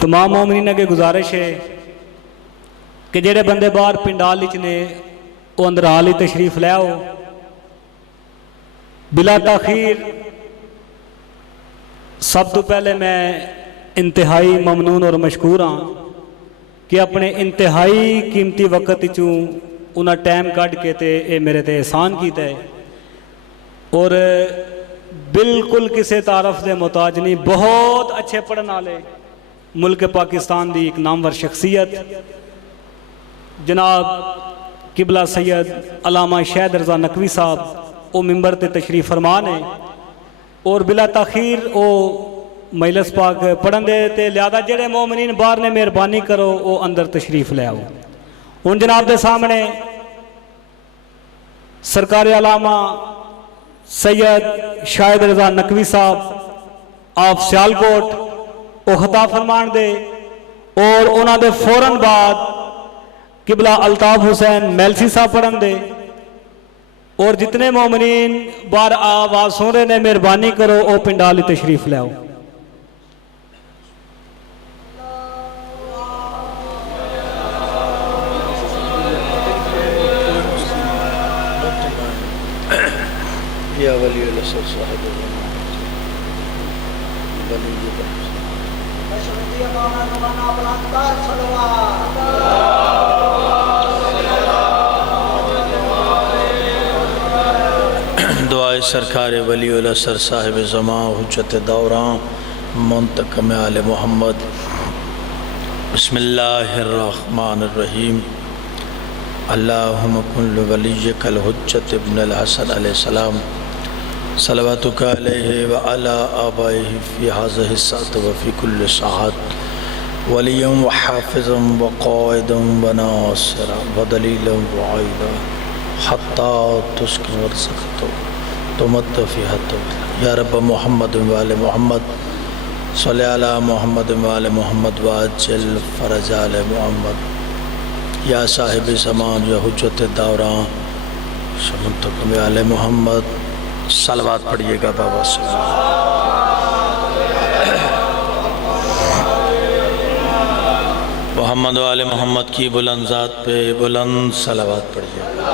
तमाम मोमिनीन अगे गुजारिश है कि जेड़े बंदे बाहर पिंडाल ने वो अंदर हाल ही तशरीफ ले आओ। बिला ताखीर सब तो पहले मैं इंतहाई ममनून और मशकूर हाँ कि अपने इंतहाई कीमती वक्त चूँ उन्हें टाइम कढ़ के ते ये मेरे ते एहसान किया है और बिल्कुल किसी तारफ के मुताज नहीं। बहुत अच्छे पढ़ने वाले मुल्क पाकिस्तान की एक नामवर शख्सियत जनाब किबला सैयद अलामा शहद रज़ा नकवी साहब वो मिंबर ते तशरीफ फरमान है और बिला ताखीर वो मजलिस पाक पढ़न दे ते लिहाजा जेड़े मोमिनीन बाहर ने मेहरबानी करो वो अंदर तशरीफ ले आओ। हुण जनाब दे सामने सरकारी अलामा सैयद शाहिद रज़ा नकवी साहब आप सियालकोट वो खिताब फरमान दे और उन्होंने फौरन बाद किबला अल्ताफ हुसैन मैलसी साहब पढ़न दे और जितने मोमिनीन बार आवाज सुन रहे ने मेहरबानी करो वो पिंडाल तशरीफ ले आओ। या वली सर साहब दुआए सरकार वली सर साहिब ज़मा हुज्जत दौरां मुंतकम आले मोहम्मद। बिस्मिल्लाहिर्रहमानिर्रहीम। अल्लाहुम्मा कुल्लु वलिय्यकल हुज्जत इब्नुल हसन अलैहिस्सलाम सलवातुका अलैहि व अला आबाइहि फी हाज़िहि साअत व फी कुल्लि साअत वलिय्यन व हाफ़िज़न व क़ाइदन व नासिरन व दलीलन व आइदा हत्ता तुस्किन वरज़क़तो तुमत फ़ीहा या रब मुहम्मद व आले मुहम्मद सल्लि अला मुहम्मद व आले मुहम्मद व अज्जिल फ़रज आले मुहम्मद या साहिब ज़मान या हुज्जत दौरां मुंतकम आले मोहम्मद। सलवात पढ़िएगा बाबा से। मोहम्मद वाले मोहम्मद की बुलंद ज़ात पे बुलंद सलवात पढ़िएगा।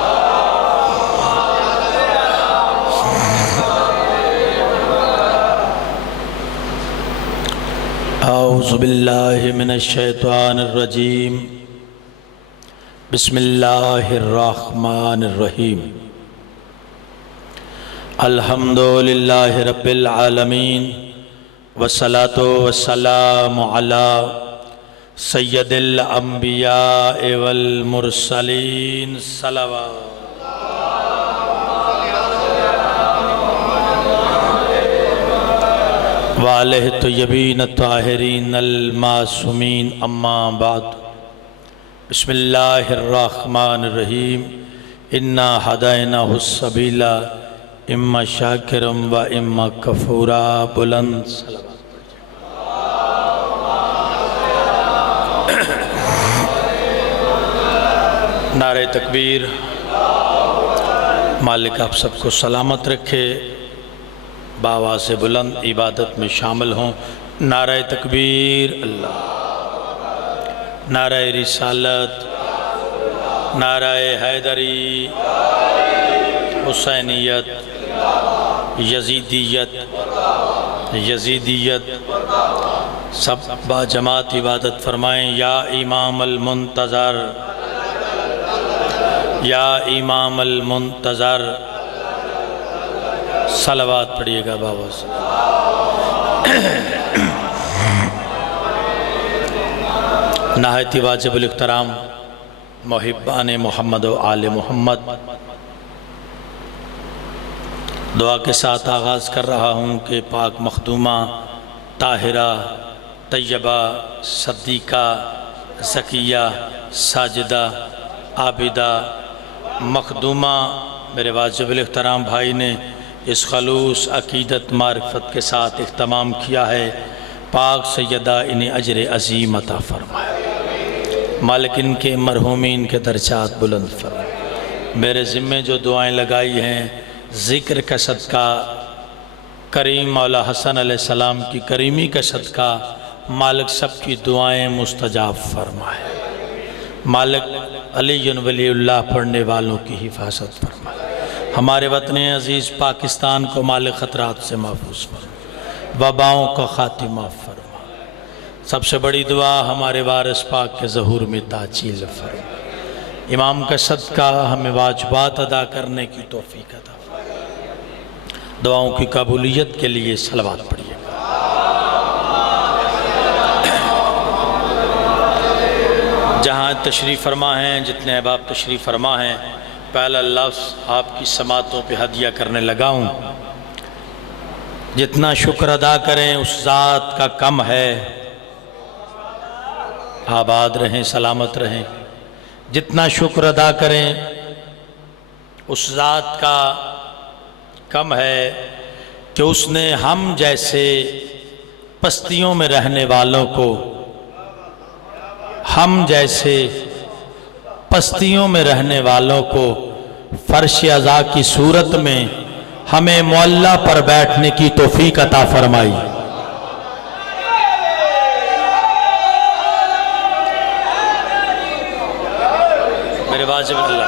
औज़ु बिल्लाहि मिनश शैतानिर रजीम। बिस्मिल्लाहिर्रहमानिर्रहीम। अल्हम्दुलिल्लाहि रब्बिल आलमीन वस्सलातु वस्सलामु अला सय्यदिल अंबिया वल मुरसलीन सलवात। वालिहि तय्यबीन ताहिरीन अल मासूमीन अम्मा बाद। बिस्मिल्लाहिर्रहमानिर्रहीम। इन्ना हदैनाहुस सबीला इम्मा शाकिरम व इम्मा कफूरा। बुलंद सलवात। नारे तकबीर। मालिक आप सबको सलामत रखे, बाबा से बुलंद इबादत में शामिल हों। नारे तकबीर अल्लाह, नारे रिसालत, नारे हैदरी, हुसैनियत, यजीदियत सब बाजमात इबादत फरमाएँ। या इमाम अल मुंतज़र, या इमाम अल मुंतज़र। सलवात पढ़िएगा बाबा से। नहायत वाजिबुल इख्तराम मुहिब्बान मोहम्मद व आले मोहम्मद, दुआ के साथ आगाज़ कर रहा हूँ कि पाक मखदूमा ताहिरा तैयबा सद्दीक़ा ज़किया साजिदा आबिदा मखदूमा मेरे वाजिबुल इख्तराम भाई ने इस खलूस अकीदत मारिफत के साथ इख्तिमाम किया है। पाक सैयदा इन्हें अजर अज़ीम अता फरमाए। मालिक इनके मरहूमीन के दर्जात बुलंद फरमाए। मेरे ज़िम्मे जो दुआएं लगाई हैं ज़िक्र का सदका, करीम मौला हसन अलैहिस्सलाम की करीमी का सदका, मालिक सबकी दुआएं मुस्तजाब फरमाए। मालिक अली वलीउल्लाह पढ़ने वालों की हिफाजत फरमाए। हमारे वतन अज़ीज़ पाकिस्तान को मालिक ख़तरात से महफूज फरमाए, वबाओं का खातिमा फरमा। सबसे बड़ी दुआ हमारे वारिस पाक के ज़हूर में ताजील फरमा। इमाम का सदका हमें वाजिबात अदा करने की तौफीक अता फरमा। दुआओं की कबूलियत के लिए सलवात पढ़िए। जहाँ तशरीफ़ फरमा हैं, जितने अहबाब तशरीफ़ फरमा हैं, पहला लफ्ज़ आपकी समातों पे हदिया करने लगा हूँ। जितना शुक्र अदा करें उस ज़ात का कम है। आबाद रहें, सलामत रहें। जितना शुक्र अदा करें उस ज़ात का कम है कि उसने हम जैसे पस्तियों में रहने वालों को, हम जैसे पस्तियों में रहने वालों को फर्श अज़ा की सूरत में हमें मुअल्ला पर बैठने की तौफीक अता फरमाई। मेरे वाजिब अल्लाह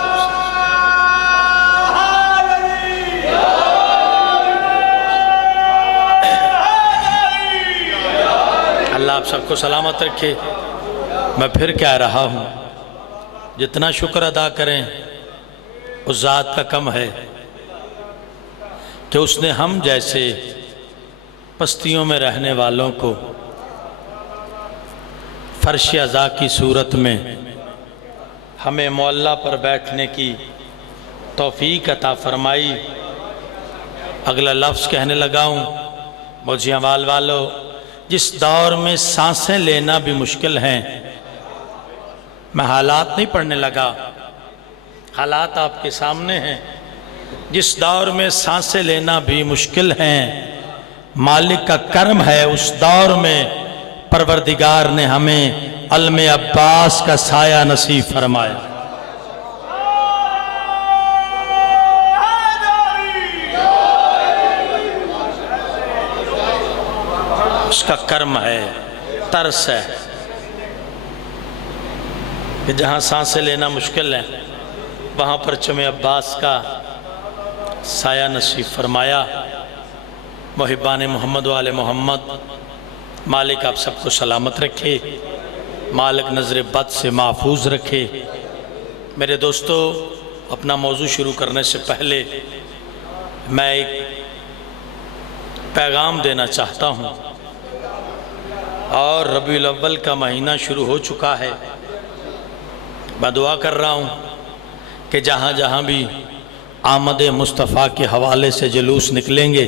आप सबको सलामत रखे। मैं फिर कह रहा हूँ, जितना शुक्र अदा करें उस ज़ात का कम है कि उसने हम जैसे पस्तियों में रहने वालों को फर्श अज़ा की सूरत में हमें मुअल्ला पर बैठने की तौफीक अता फरमाई। अगला लफ्ज़ कहने लगा हूँ, मोजियावाल वालों, जिस दौर में सांसें लेना भी मुश्किल हैं, मैं हालात नहीं पढ़ने लगा, हालात आपके सामने हैं। जिस दौर में सांसें लेना भी मुश्किल हैं, मालिक का कर्म है उस दौर में परवरदिगार ने हमें अलमे अब्बास का साया नसीब फरमाया। उसका कर्म है, तरस है कि जहाँ सांसें लेना मुश्किल है वहाँ पर चमे अब्बास का साया नसीब फरमाया। मुहिब्बान मोहम्मद वाले मोहम्मद, मालिक आप सबको सलामत रखे, मालिक नज़र बद से महफूज रखे। मेरे दोस्तों, अपना मौजू शुरू करने से पहले मैं एक पैगाम देना चाहता हूँ। और रबीउल अव्वल का महीना शुरू हो चुका है। मैं दुआ कर रहा हूँ कि जहाँ जहाँ भी आमद मुस्तफ़ा के हवाले से जुलूस निकलेंगे,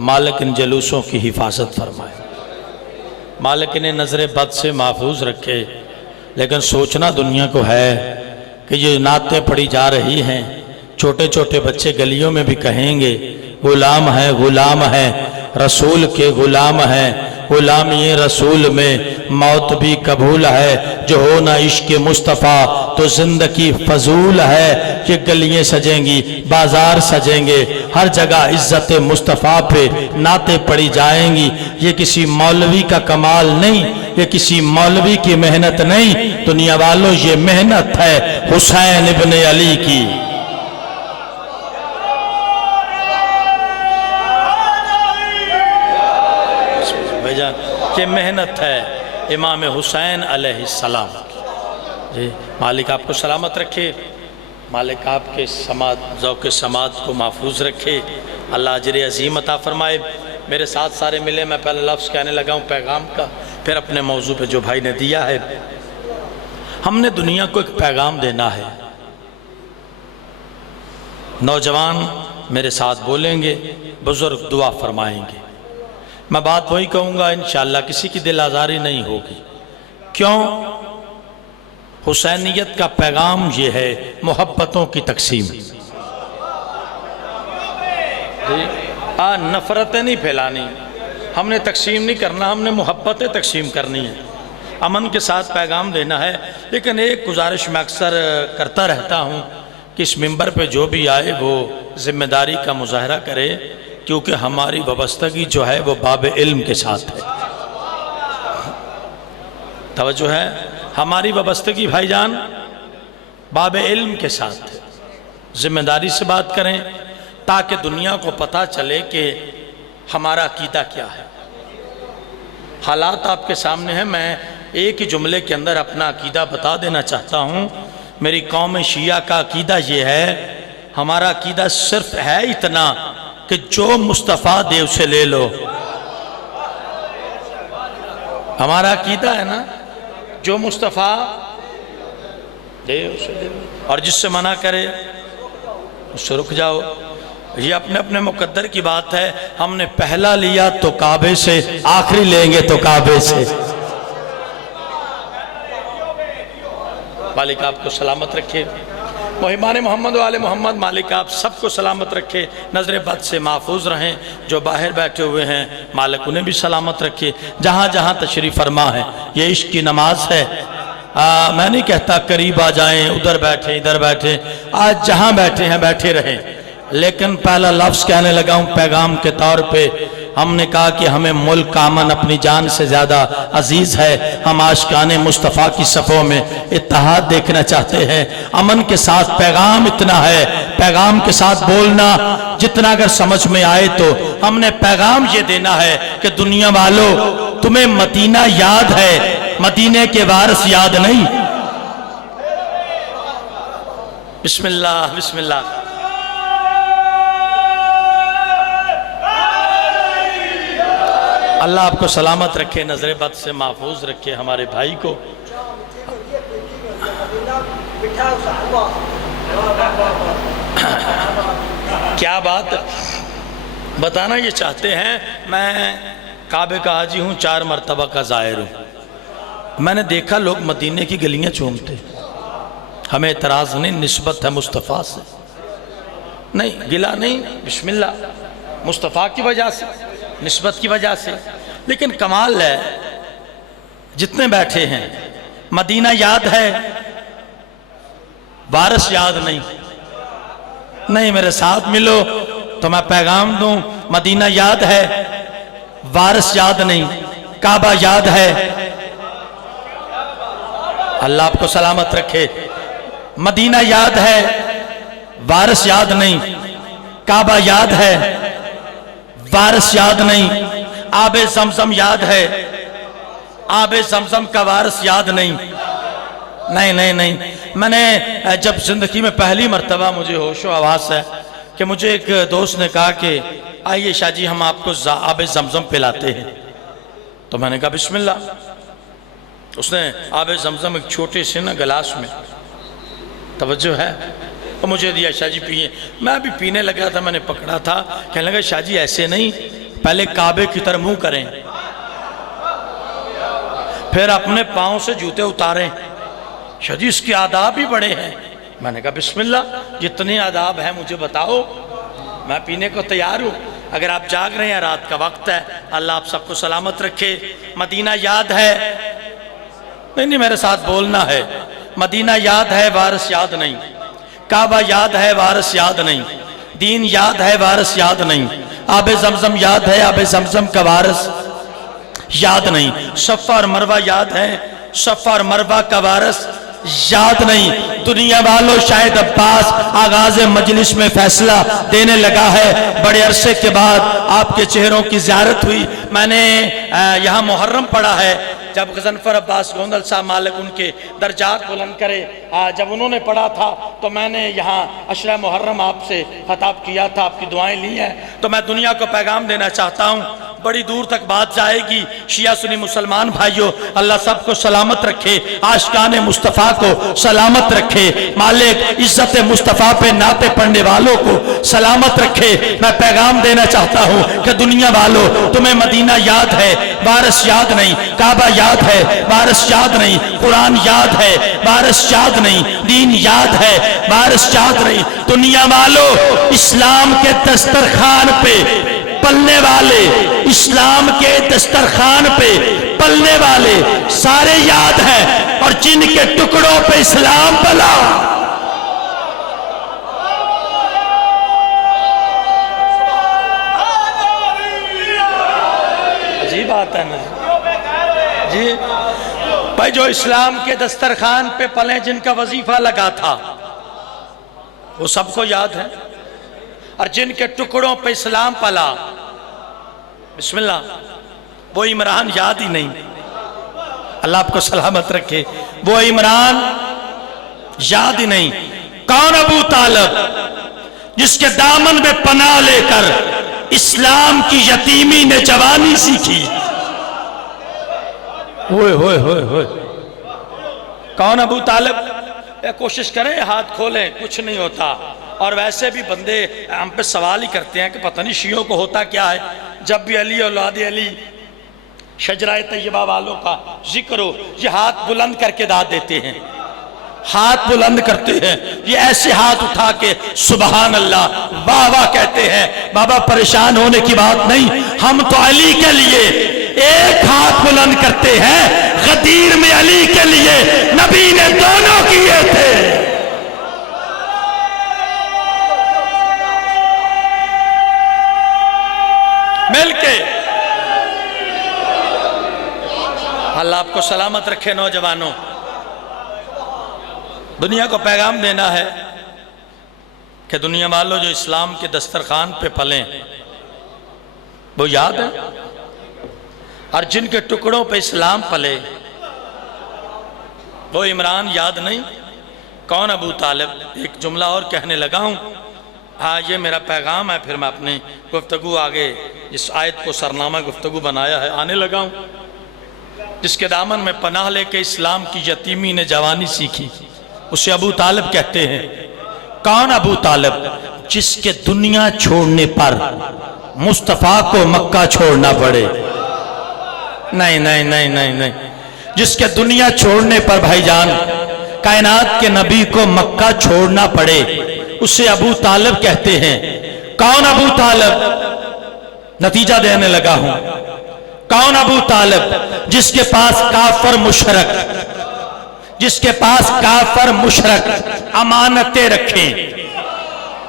मालिक इन जुलूसों की हिफाजत फरमाए, मालिक इन्हें नज़र बद से महफूज रखे। लेकिन सोचना दुनिया को है कि ये नातें पढ़ी जा रही हैं, छोटे छोटे बच्चे गलियों में भी कहेंगे गुलाम है, गुलाम है, रसूल के गुलाम है, गुलाम ये रसूल में मौत भी कबूल है, जो हो ना इश्क मुस्तफ़ा तो जिंदगी फजूल है। ये गलियाँ सजेंगी, बाजार सजेंगे, हर जगह इज्जत मुस्तफ़ा पे नाते पड़ी जाएंगी। ये किसी मौलवी का कमाल नहीं, ये किसी मौलवी की मेहनत नहीं, दुनिया वालों ये मेहनत है हुसैन इब्न अली की। ये मेहनत है इमाम हुसैन अलैहिस्सलाम जी। मालिक आपको सलामत रखे, मालिक आपके समात ज़ौक़ समात को महफूज रखे, अल्लाह अजर अज़ीम अता फरमाए। मेरे साथ सारे मिले। मैं पहला लफ्ज़ कहने लगा हूँ पैगाम का, फिर अपने मौजू पे जो भाई ने दिया है। हमने दुनिया को एक पैगाम देना है। नौजवान मेरे साथ बोलेंगे, बुज़ुर्ग दुआ फरमाएंगे। मैं बात वही कहूँगा, इंशाअल्लाह किसी की दिल आज़ारी नहीं होगी। क्यों? हुसैनियत का पैगाम ये है, मोहब्बतों की तकसीम। नफ़रतें नहीं फैलानी, हमने तकसीम नहीं करना, हमने मोहब्बतें तकसीम करनी है, अमन के साथ पैगाम देना है। लेकिन एक गुजारिश मैं अक्सर करता रहता हूँ कि इस मिंबर पे जो भी आए वो ज़िम्मेदारी का मुजाहरा करे, क्योंकि हमारी वाबस्तगी जो है वो बाब इल्म के साथ है। तवज्जो है। हमारी वाबस्तगी भाईजान बाब इल्म के साथ जिम्मेदारी से बात करें ताकि दुनिया को पता चले कि हमारा अकीदा क्या है। हालात आपके सामने हैं, मैं एक ही जुमले के अंदर अपना अकीदा बता देना चाहता हूँ। मेरी कौम शिया का अकीदा ये है, हमारा अकीदा सिर्फ है इतना कि जो मुस्तफ़ा दे उसे ले लो। हमारा अकीदा है ना, जो मुस्तफ़ा दे उसे ले लो, और जिससे मना करे उससे रुक जाओ। ये अपने अपने मुकद्दर की बात है। हमने पहला लिया तो काबे से, आखिरी लेंगे तो काबे से। मालिक आपको सलामत रखे, मोहिबान मोहम्मद वाले मोहम्मद, मालिक आप सबको सलामत रखे, नज़र बद से महफूज रहें। जो बाहर बैठे हुए हैं मालिक उन्हें भी सलामत रखे, जहाँ जहाँ तशरीफ़ फरमा है। ये इश्क की नमाज है। मैं नहीं कहता करीब आ जाएं, उधर बैठे इधर बैठे, आज जहाँ बैठे हैं बैठे रहें। लेकिन पहला लफ्ज़ कहने लगा हूँ पैगाम के तौर पे, हमने कहा कि हमें मुल्क का अमन अपनी जान से ज़्यादा अजीज़ है। हम आशिकाने मुस्तफ़ा की सफ़ों में इत्तेहाद देखना चाहते हैं। अमन के साथ पैगाम इतना है, पैगाम के साथ बोलना जितना अगर समझ में आए तो हमने पैगाम ये देना है कि दुनिया वालों तुम्हें मदीना याद है, मदीने के वारिस याद नहीं। बिस्मिल्लाह बिस्मिल्लाह। अल्लाह आपको सलामत रखे, नजर बद से महफूज रखे हमारे भाई को। क्या बात बताना ये चाहते हैं। मैं काबे का हाजी हूँ, 4 मरतबा का ज़ाहिर हूँ। मैंने देखा लोग मदीने की गलियाँ चूमते, हमें एतराज़ नहीं, निस्बत है मुस्तफ़ा से, नहीं गिला नहीं, बिस्मिल्लाह मुस्तफ़ा की वजह से, निस्बत की वजह से। लेकिन कमाल है जितने बैठे हैं मदीना याद है, वारिस याद नहीं। नहीं मेरे साथ मिलो तो मैं पैगाम दूं, मदीना याद है, वारिस याद नहीं, काबा याद है। अल्लाह आपको सलामत रखे। मदीना याद है, वारिस याद नहीं, काबा याद है, वारिस याद नहीं, आबे ज़मज़म याद है, आबे ज़मज़म का वारिस याद नहीं। नहीं नहीं नहीं, मैंने जब ज़िंदगी में पहली मर्तबा मुझे होश व आवास है कि मुझे एक दोस्त ने कहा कि आइए शाह जी हम आपको आबे ज़मज़म पिलाते हैं, तो मैंने कहा बिस्मिल्लाह। उसने आबे ज़मज़म एक छोटे से ना गिलास में, तवज्जो है, तो मुझे दिया, शाह जी पिए। मैं भी पीने लगा था, मैंने पकड़ा था, कहने लगा शाह जी ऐसे नहीं, पहले काबे की तरफ मुंह करें, फिर अपने पाँव से जूते उतारें। शाह जी इसके आदाब भी बड़े हैं। मैंने कहा बिस्मिल्लाह, जितने आदाब हैं मुझे बताओ, मैं पीने को तैयार हूँ। अगर आप जाग रहे हैं, रात का वक्त है, अल्लाह आप सबको सलामत रखे। मदीना याद है, नहीं नहीं मेरे साथ बोलना है। मदीना याद है, वारिस याद नहीं, काबा याद है, वारिस याद नहीं, दीन याद है, वारिस याद नहीं, आबे ज़मज़म याद है, आबे ज़मज़म का वारिस याद नहीं, सफ़ा और मरवा याद है, सफ़ा और मरवा का वारिस याद नहीं। दुनिया वालों शायद अब्बास आगाज़ मजलिस में फैसला देने लगा है। बड़े अरसे के बाद आपके चेहरों की ज़ियारत हुई। मैंने यहाँ मुहर्रम पढ़ा है, जब गज़नफ़र अब्बास गोंदल साहब मालिक उनके दर्जात बुलंद करे, जब उन्होंने पढ़ा था तो मैंने यहाँ अशरा मुहर्रम आपसे खिताब किया था, आपकी दुआएं ली हैं। तो मैं दुनिया को पैगाम देना चाहता हूँ, बड़ी दूर तक बात जाएगी। शिया सुन्नी मुसलमान भाइयों, अल्लाह सबको सलामत रखे, आशिकाने मुस्तफ़ा को सलामत रखे, मालिक इज्जत मुस्तफ़ा पे नाते पढ़ने वालों को सलामत रखे। मैं पैगाम देना चाहता हूँ कि दुनिया वालों तुम्हें मदीना याद है, वारिस याद नहीं, काबा याद है, वारिस याद नहीं, कुरान याद है, वारिस याद नहीं, दीन याद है, वारिस याद नहीं। दुनिया वालों इस्लाम के दस्तरखान पे पलने वाले, इस्लाम के दस्तरखान पे पलने वाले सारे याद हैं, और जिनके टुकड़ों पे इस्लाम पला, अजीब बात है ना जी। भाई जो इस्लाम के दस्तरखान पे पले, जिनका वजीफा लगा था, वो सबको याद है। और जिनके टुकड़ों पे इस्लाम पला, बिस्मिल्लाह, वो इमरान याद ही नहीं। अल्लाह आपको सलामत रखे। वो इमरान याद ही नहीं। कौन? अबू तालिब, जिसके दामन में पनाह लेकर इस्लाम की यतीमी ने जवानी सीखी। होए होए होए होए। कौन? अबू तालिब। कोशिश करें, हाथ खोलें, कुछ नहीं होता। और वैसे भी बंदे हम पे सवाल ही करते हैं कि पता नहीं शियों को होता क्या है, जब भी अली औलाद अली शजराए तैयबा वालों का जिक्र हो, ये हाथ बुलंद करके दाद देते हैं, हाथ बुलंद करते हैं, ये ऐसे हाथ उठा के सुबहान अल्लाह वाह वाह कहते हैं। बाबा परेशान होने की बात नहीं, हम तो अली के लिए एक हाथ बुलंद करते हैं, गदीर में अली के लिए नबी ने दोनों किए थे। मिलके। अल्लाह आपको सलामत रखे। नौजवानों, दुनिया को पैगाम देना है कि दुनिया वालों, जो इस्लाम के दस्तरखान पे पले वो याद है, और जिनके टुकड़ों पे इस्लाम पले वो इमरान याद नहीं। कौन? अबू तालिब। एक जुमला और कहने लगा हूं। हाँ, ये मेरा पैगाम है, फिर मैं अपनी गुफ्तगू आगे इस आयत को सरनामा गुफ्तगू बनाया है आने लगा हूं। जिसके दामन में पनाह लेके इस्लाम की यतीमी ने जवानी सीखी, उसे अबू तालिब कहते हैं। कौन? अबू तालिब, जिसके दुनिया छोड़ने पर मुस्तफ़ा को मक्का छोड़ना पड़े। नहीं नहीं नहीं नहीं नहीं, जिसके दुनिया छोड़ने पर भाईजान कायनात के नबी को मक्का छोड़ना पड़े, उसे अबू तालिब कहते हैं। कौन? अबू तालिब। नतीजा देने लगा हूं। कौन? अबू तालिब, जिसके पास काफर मुशरक, जिसके पास काफर मुशरक अमानतें रखें।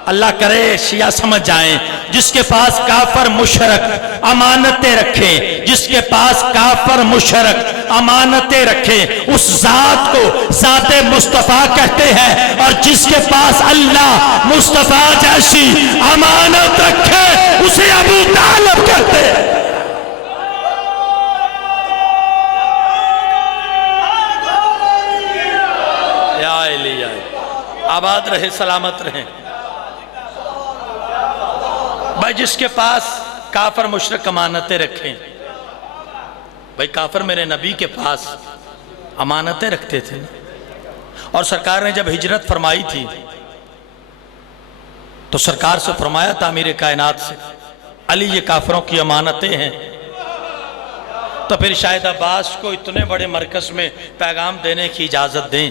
अल्लाह करे शिया समझ जाएं। जिसके पास काफर मुशरक अमानतें रखें, जिसके पास काफर मुशरक अमानतें रखें, उस जात को जाते मुस्तफ़ा कहते हैं। और जिसके पास अल्लाह मुस्तफ़ा जैसी अमानत रखे, उसे अबू तालिब कहते हैं। आबाद रहे, सलामत रहे। भाई जिसके पास काफर मुशरिक अमानतें रखें, भाई काफर मेरे नबी के पास अमानतें रखते थे। और सरकार ने जब हिजरत फरमाई थी तो सरकार से फरमाया था अमीर कायनात से, अली ये काफरों की अमानतें हैं। तो फिर शायद अब्बास को इतने बड़े मरकज में पैगाम देने की इजाजत दें।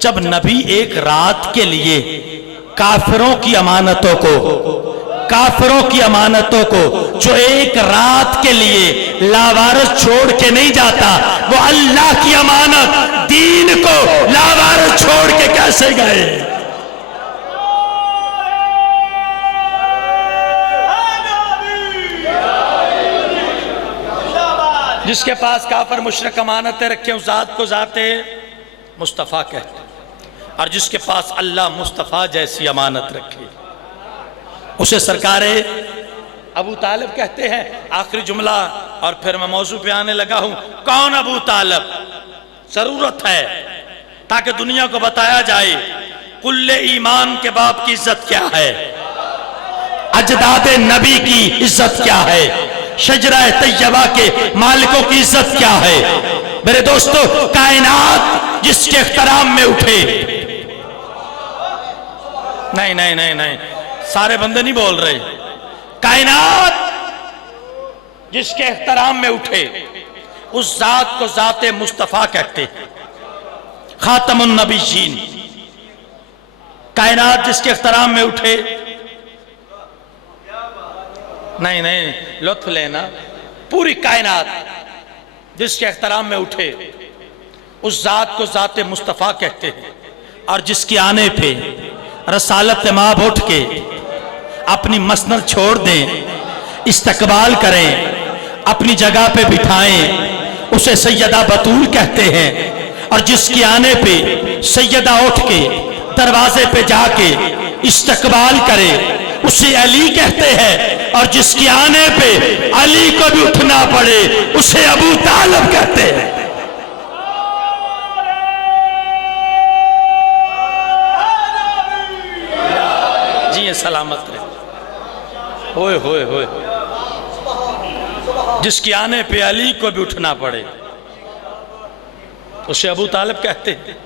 जब नबी एक रात के लिए काफिरों की अमानतों को, काफिरों की अमानतों को जो एक रात के लिए लावारिस छोड़ के नहीं जाता, वो अल्लाह की अमानत दीन को लावारिस छोड़ के कैसे गए? जिसके पास काफर मुशरिक अमानतें रखे, उस जात को जाते मुस्तफ़ा कहते। और जिसके पास अल्लाह मुस्तफ़ा जैसी अमानत रखे, उसे सरकारे अबू तालिब कहते हैं। आखिरी जुमला और फिर मैं मौजू पे आने लगा हूं। कौन अबू तालिब? जरूरत है ताकि दुनिया को बताया जाए कुल्ले ईमान के बाप की इज्जत क्या है, अजदाद नबी की इज्जत क्या है, शजरा तैयबा के मालिकों की इज्जत क्या है। मेरे दोस्तों, कायनात जिसके इख्तराम में उठे, नहीं नहीं नहीं नहीं, सारे बंदे नहीं बोल रहे, कायनात जिसके इख्तराम में उठे, उस जात को जाते मुस्तफ़ा कहते, खातमुन नबीयीन। कायनात जिसके इख्तराम में उठे, नहीं नहीं लुत्फ लेना, पूरी कायनात जिसके एहतराम में उठे, उस जात को जाते मुस्तफ़ा कहते हैं। और जिसके आने पे रसालत माब उठ के अपनी मसनद छोड़ दें, इस्तकबाल करें, अपनी जगह पे बिठाएं, उसे सैयदा बतूल कहते हैं। और जिसके आने पे सैयदा उठ के दरवाजे पे जाके इस्तकबाल करे उसे अली कहते हैं, और जिसके आने पे अली को भी उठना पड़े उसे अबू तालिब कहते हैं। जी ये सलामत रहे। होए होए होए, जिसके आने पे अली को भी उठना पड़े उसे अबू तालिब कहते हैं।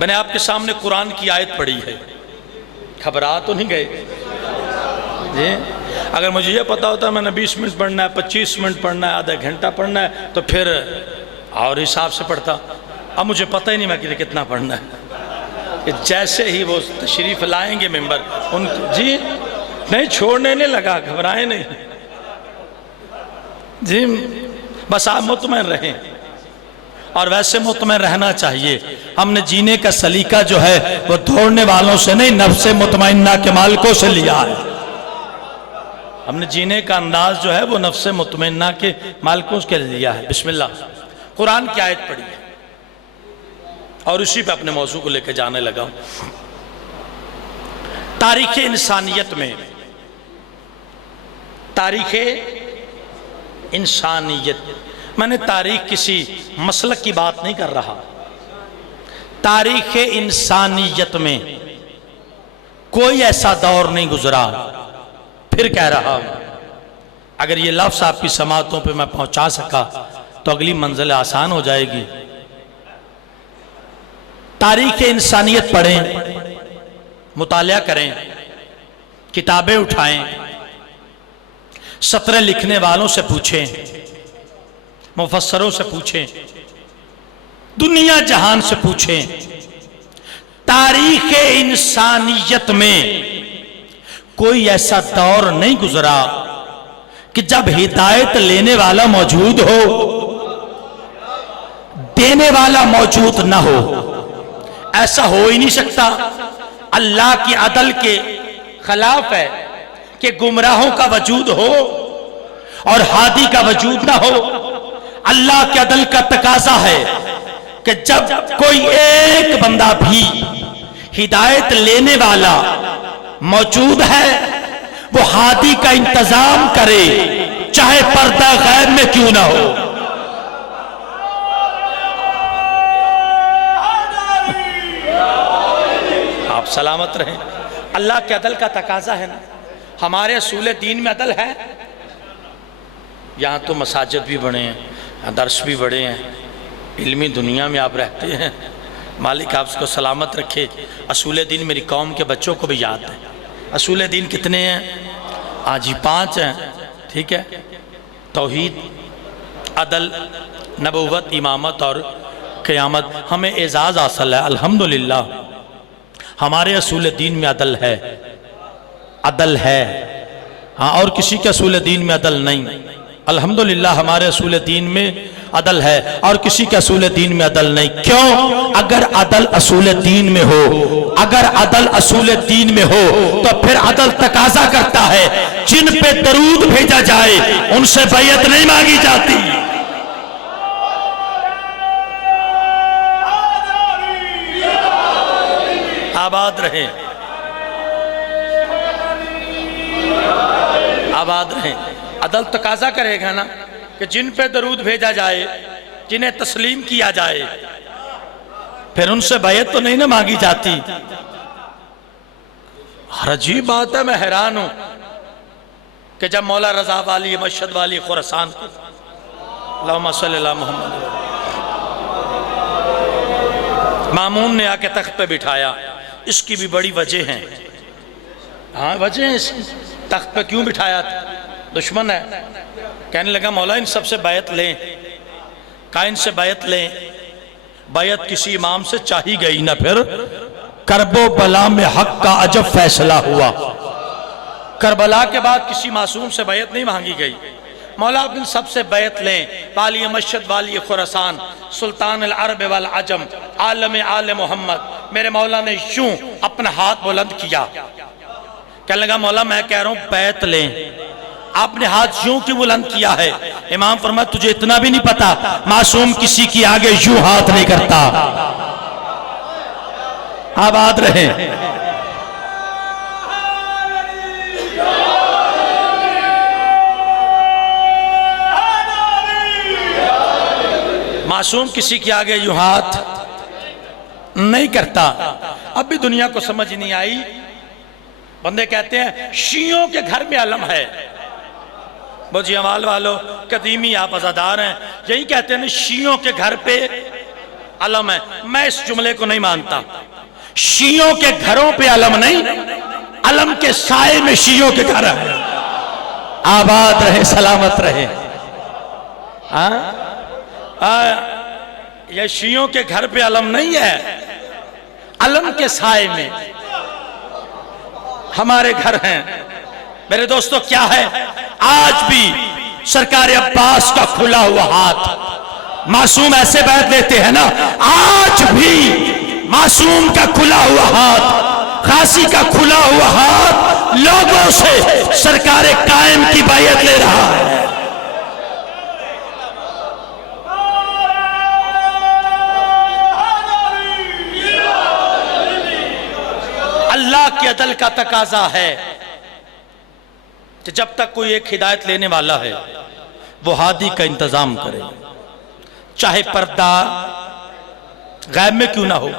मैंने आपके सामने कुरान की आयत पढ़ी है, घबरा तो नहीं गए जी? अगर मुझे ये पता होता मैंने 20 मिनट पढ़ना है, 25 मिनट पढ़ना है, आधा घंटा पढ़ना है, तो फिर और हिसाब से पढ़ता। अब मुझे पता ही नहीं मैं कितना पढ़ना है। कि जैसे ही वो तशरीफ लाएंगे मेंबर उन जी नहीं छोड़ने नहीं लगा, घबराए नहीं जी, बस आप मुतमईन रहें, और वैसे मुतमईन रहना चाहिए। हमने जीने का सलीका जो है वो दौड़ने वालों से नहीं, नफ्से मुतमईन्ना के मालिकों से लिया है। हमने जीने का अंदाज जो है वो नफ्से मुतमईन्ना के मालिकों के लिया है। बिस्मिल्लाह, कुरान की आयत पढ़ी है और उसी पे अपने मौजू को लेकर जाने लगा हूं। तारीख इंसानियत में, तारीख इंसानियत, मैंने तारीख किसी मसलक की बात नहीं कर रहा। तारीख इंसानियत में कोई ऐसा दौर नहीं गुजरा, फिर कह रहा हूं, अगर ये लफ्ज़ आपकी समातों पे मैं पहुंचा सका तो अगली मंजिल आसान हो जाएगी। तारीख इंसानियत पढ़ें, मुतालिया करें, किताबें उठाएं, सतरें लिखने वालों से पूछें, मुफस्सरों से पूछें, दुनिया जहान से पूछें। तारीख इंसानियत में कोई ऐसा दौर नहीं गुजरा कि जब हिदायत लेने वाला मौजूद हो, देने वाला मौजूद ना हो। ऐसा हो ही नहीं सकता। अल्लाह की अदल के खिलाफ है कि गुमराहों का वजूद हो और हादी का वजूद ना हो। अल्लाह के अदल का तकाजा है कि जब कोई एक बंदा भी हिदायत लेने वाला मौजूद है वो हादी का इंतजाम करे, चाहे पर्दा गैब में क्यों ना हो। आप सलामत रहें। अल्लाह के अदल का तकाजा है ना। हमारे असूल दीन में अदल है। यहाँ तो मसाजिद भी बड़े हैं, दर्स भी बड़े हैं, इल्मी दुनिया में आप रहते हैं। मालिक आपको सलामत रखे। असूल दीन मेरी कौम के बच्चों को भी याद है। असूल दीन कितने हैं? आज ही 5 हैं, ठीक है। तौहीद, अदल, नबूवत, इमामत और क़यामत। हमें एजाज़ हासिल है अल्हम्दुलिल्लाह। हमारे असूल दीन में अदल है, अदल है। हाँ, और किसी के असूल दीन में अदल नहीं। अल्हम्दुलिल्लाह हमारे असूल दीन में अदल है और किसी के असूल दीन में अदल नहीं। क्यों? अगर अदल असूल दीन में हो, अगर अदल असूल दीन में हो तो फिर अदल तकाजा करता है जिन पे दरूद भेजा जाए उनसे बैयत नहीं मांगी जाती। आबाद रहे, आबाद रहे। अदल तकाजा करेगा ना कि जिन पे दरूद भेजा जाए, जिन्हें तस्लीम किया जाए, फिर उनसे बैयत तो नहीं ना मांगी जाती। हर अजीब बात है। मैं हैरान हूं कि जब मौला रजा वाली मशहद वाली खुरासान अल्लाहुम्मा सल्ली अला मुहम्मद मामून ने आके तख्त पे बिठाया, इसकी भी बड़ी वजह है। हाँ, वजह है इसकी। तख्त पे क्यों बिठाया था? दुश्मन है। कहने लगा मौला इन सबसे बैयत लें। कहा इनसे बैयत लें। बैयत किसी इमाम से चाही गई ना। फिर करबो बला में हक का अजब फैसला हुआ। करबला के बाद किसी मासूम से बैयत नहीं मांगी गई। मौला आप इन सबसे बैयत लें। वाली मशहद वाली खुरासान सुल्तान अल अरब वल अजम आलम आल मोहम्मद। मेरे मौला ने यूं अपना हाथ बुलंद किया। कहने लगा मौला मैं कह रहा हूं बैत लें। आपने हाथ यूं क्यों बुलंद किया है? इमाम फरमाया तुझे इतना भी नहीं पता, मासूम किसी की आगे यूं हाथ नहीं करता। आबाद रहे। मासूम किसी के आगे यूं हाथ नहीं करता। अब भी दुनिया को समझ नहीं आई। बंदे कहते हैं शियों के घर में अलम है। बोझी अमाल वालों, कदीमी आप अज़ादार हैं, यही कहते हैं शियों के घर पे अलम है। मैं इस जुमले को नहीं मानता। शियों के घरों पे अलम नहीं, अलम के साए में शियों के घर है। आबाद रहे, सलामत रहे। यह शियों के घर पे अलम नहीं है, अलम के साए में हमारे घर हैं। मेरे दोस्तों क्या है, आज भी सरकार अब्बास का खुला हुआ हाथ, मासूम ऐसे बैठ लेते हैं ना, आज भी मासूम का खुला हुआ हाथ, खासी का खुला हुआ हाथ लोगों से सरकार कायम की बैयत ले रहा है। अल्लाह के अदल का तकाजा है कि जब तक कोई एक हिदायत लेने वाला है वो हादी का इंतजाम करे, चाहे पर्दा गैब में क्यों ना हो।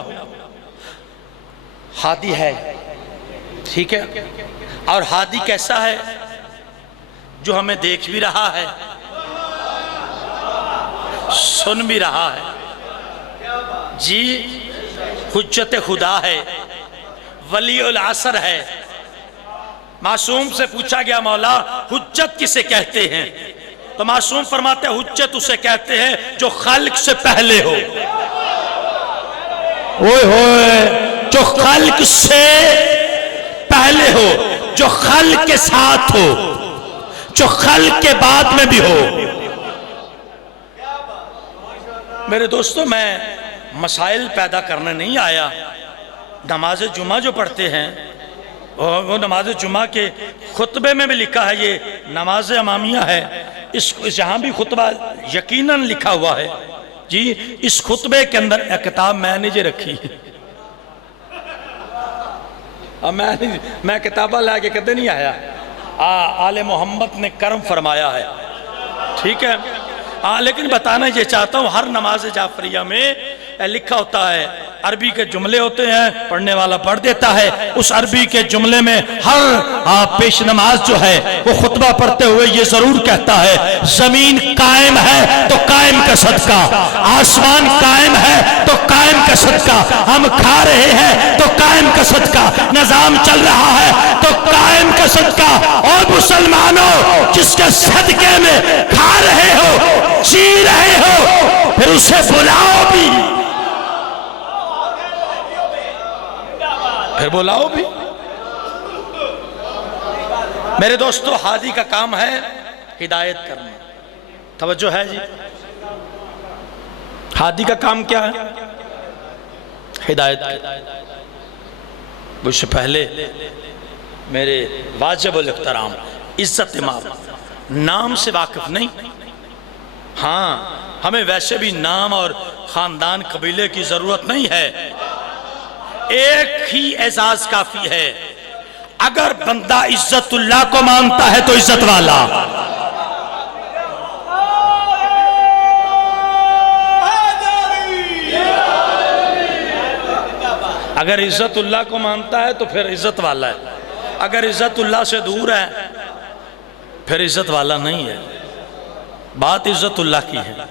हादी है, ठीक है, और हादी कैसा है? जो हमें देख भी रहा है, सुन भी रहा है। जी, हुज्जत खुदा है, वलीउल असर है। मासूम से पूछा गया मौला हुज्जत किसे कहते हैं? तो मासूम फरमाते हैं हुज्जत उसे कहते हैं जो खल्क से पहले हो। ओए होए, जो खल्क से पहले हो, जो खल्क के साथ हो, जो खल्क के बाद में भी हो। मेरे दोस्तों, मैं मसाइल पैदा करने नहीं आया। नमाज जुमा जो पढ़ते हैं वो नमाज जुमा के खुतबे में भी लिखा है, ये नमाज अमामिया है। इस जहाँ भी खुतबा यकीनन लिखा हुआ है जी। इस खुतबे के अंदर एक किताब मैंने जो रखी है, अब मैं किताबा ला के कदे नहीं आया। आले मोहम्मद ने कर्म फरमाया है, ठीक है। लेकिन बताना ये चाहता हूँ, हर नमाज जाफरिया में लिखा होता है, अरबी के जुमले होते हैं, पढ़ने वाला पढ़ देता है। उस अरबी के जुमले में हर पेश नमाज जो है वो खुतबा पढ़ते हुए ये जरूर कहता है, जमीन कायम है तो कायम का सदका, आसमान कायम है तो कायम का सदका, हम खा रहे हैं तो कायम का सदका, निजाम चल रहा है तो कायम का सदका। और मुसलमानों, जिसके सदके में खा रहे हो, जी रहे हो, फिर उसे बुलाओ भी, फिर बुलाओ भी। मेरे दोस्तों, हादी का काम है हिदायत करना। तवज्जो है जी, हादी का काम क्या है? हिदायत। उससे पहले मेरे वाजिबुल इख्तराम, इज्जत इमाम, नाम से वाकिफ नहीं। हाँ, हमें वैसे भी नाम और खानदान कबीले की जरूरत नहीं है, एक ही एजाज काफी है। अगर बंदा इज्जतुल्लाह को मानता है तो इज्जत वाला, अगर इज्जतुल्लाह को मानता है तो फिर इज्जत वाला है। अगर इज्जतुल्लाह से दूर है फिर इज्जत वाला नहीं है। बात इज्जतुल्लाह की है,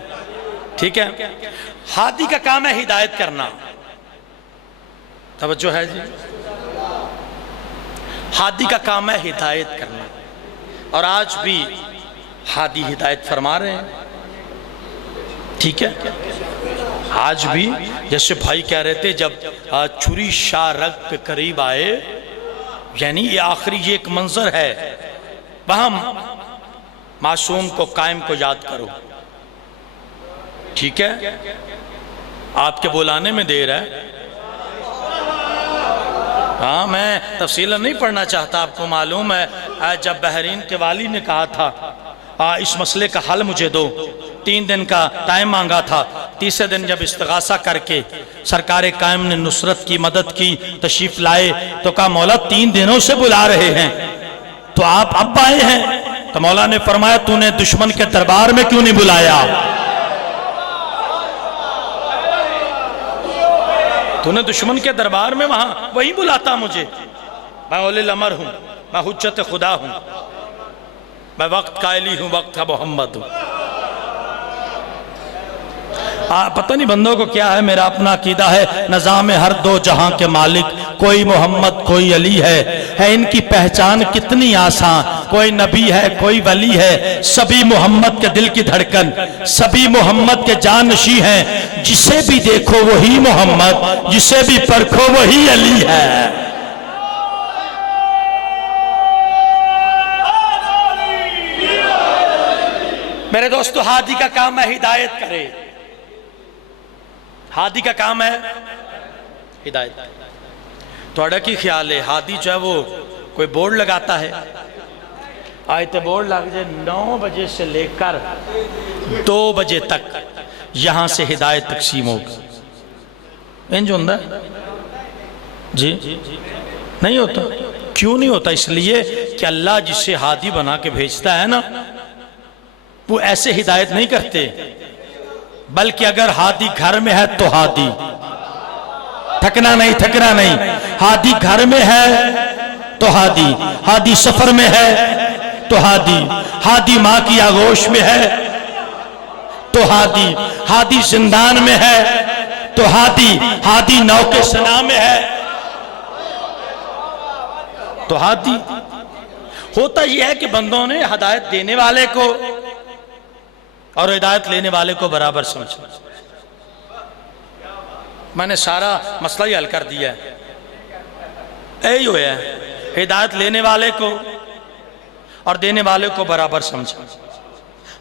ठीक है। हादी का काम है हिदायत करना। तवज्जो है जी, हादी का काम है हिदायत करना। और आज भी हादी हिदायत फरमा रहे हैं, ठीक है। आज भी जैसे भाई कह रहे थे, जब छुरी शाह रग के करीब आए, यानी ये आखिरी ये एक मंजर है, वहां मासूम को कायम को याद करो, ठीक है। आपके बुलाने में देर है। हाँ, मैं तफसीलन नहीं पढ़ना चाहता, आपको मालूम है जब बहरीन के वाली ने कहा था इस मसले का हल मुझे दो, 3 दिन का टाइम मांगा था, तीसरे दिन जब इस्तिगासा करके सरकार कायम ने नुसरत की मदद की, तशरीफ लाए तो कहा मौला 3 दिनों से बुला रहे हैं तो आप अब आए हैं। तो मौला ने फरमाया तूने दुश्मन के दरबार में क्यों नहीं बुलाया, तूने दुश्मन के दरबार में वहां वही बुलाता मुझे। मैं उलिल अमर हूं, मैं हुज्जत खुदा हूं, मैं वक्त का अली हूं, वक्त का मोहम्मद हूं। पता नहीं बंदों को क्या है, मेरा अपना अकीदा है नज़ाम हर दो जहां के मालिक कोई मोहम्मद कोई अली है इनकी पहचान कितनी आसान, कोई नबी है कोई वली है, सभी मोहम्मद के दिल की धड़कन, सभी मोहम्मद के जानशी हैं, जिसे भी देखो वही मोहम्मद, जिसे भी परखो वही अली है। मेरे दोस्तों हादी का काम है हिदायत करे, हादी का काम है हिदायत। थोड़ा की ख्याल है हादी जो है वो कोई बोर्ड लगाता है, आए तो बोर्ड लग जाए 9 बजे से लेकर 2 बजे तक यहां से हिदायत तकसीम होगी, इंज होता जी नहीं होता। क्यों नहीं होता? इसलिए कि अल्लाह जिसे हादी बना के भेजता है ना वो ऐसे हिदायत नहीं करते, बल्कि अगर हादी घर में है तो हादी, थकना नहीं थकना नहीं, हादी घर में है तो हादी, हादी सफर में है तो हादी, हादी मां की आगोश में है तो हादी, हादी जिंदान में है तो हादी, हादी नौके सना में है तो हादी। होता यह है कि बंदों ने हिदायत देने वाले को और हिदायत लेने वाले को बराबर समझना। मैंने सारा मसला ही हल कर दिया है, यही हुआ है, हिदायत लेने वाले को और देने वाले को बराबर समझा।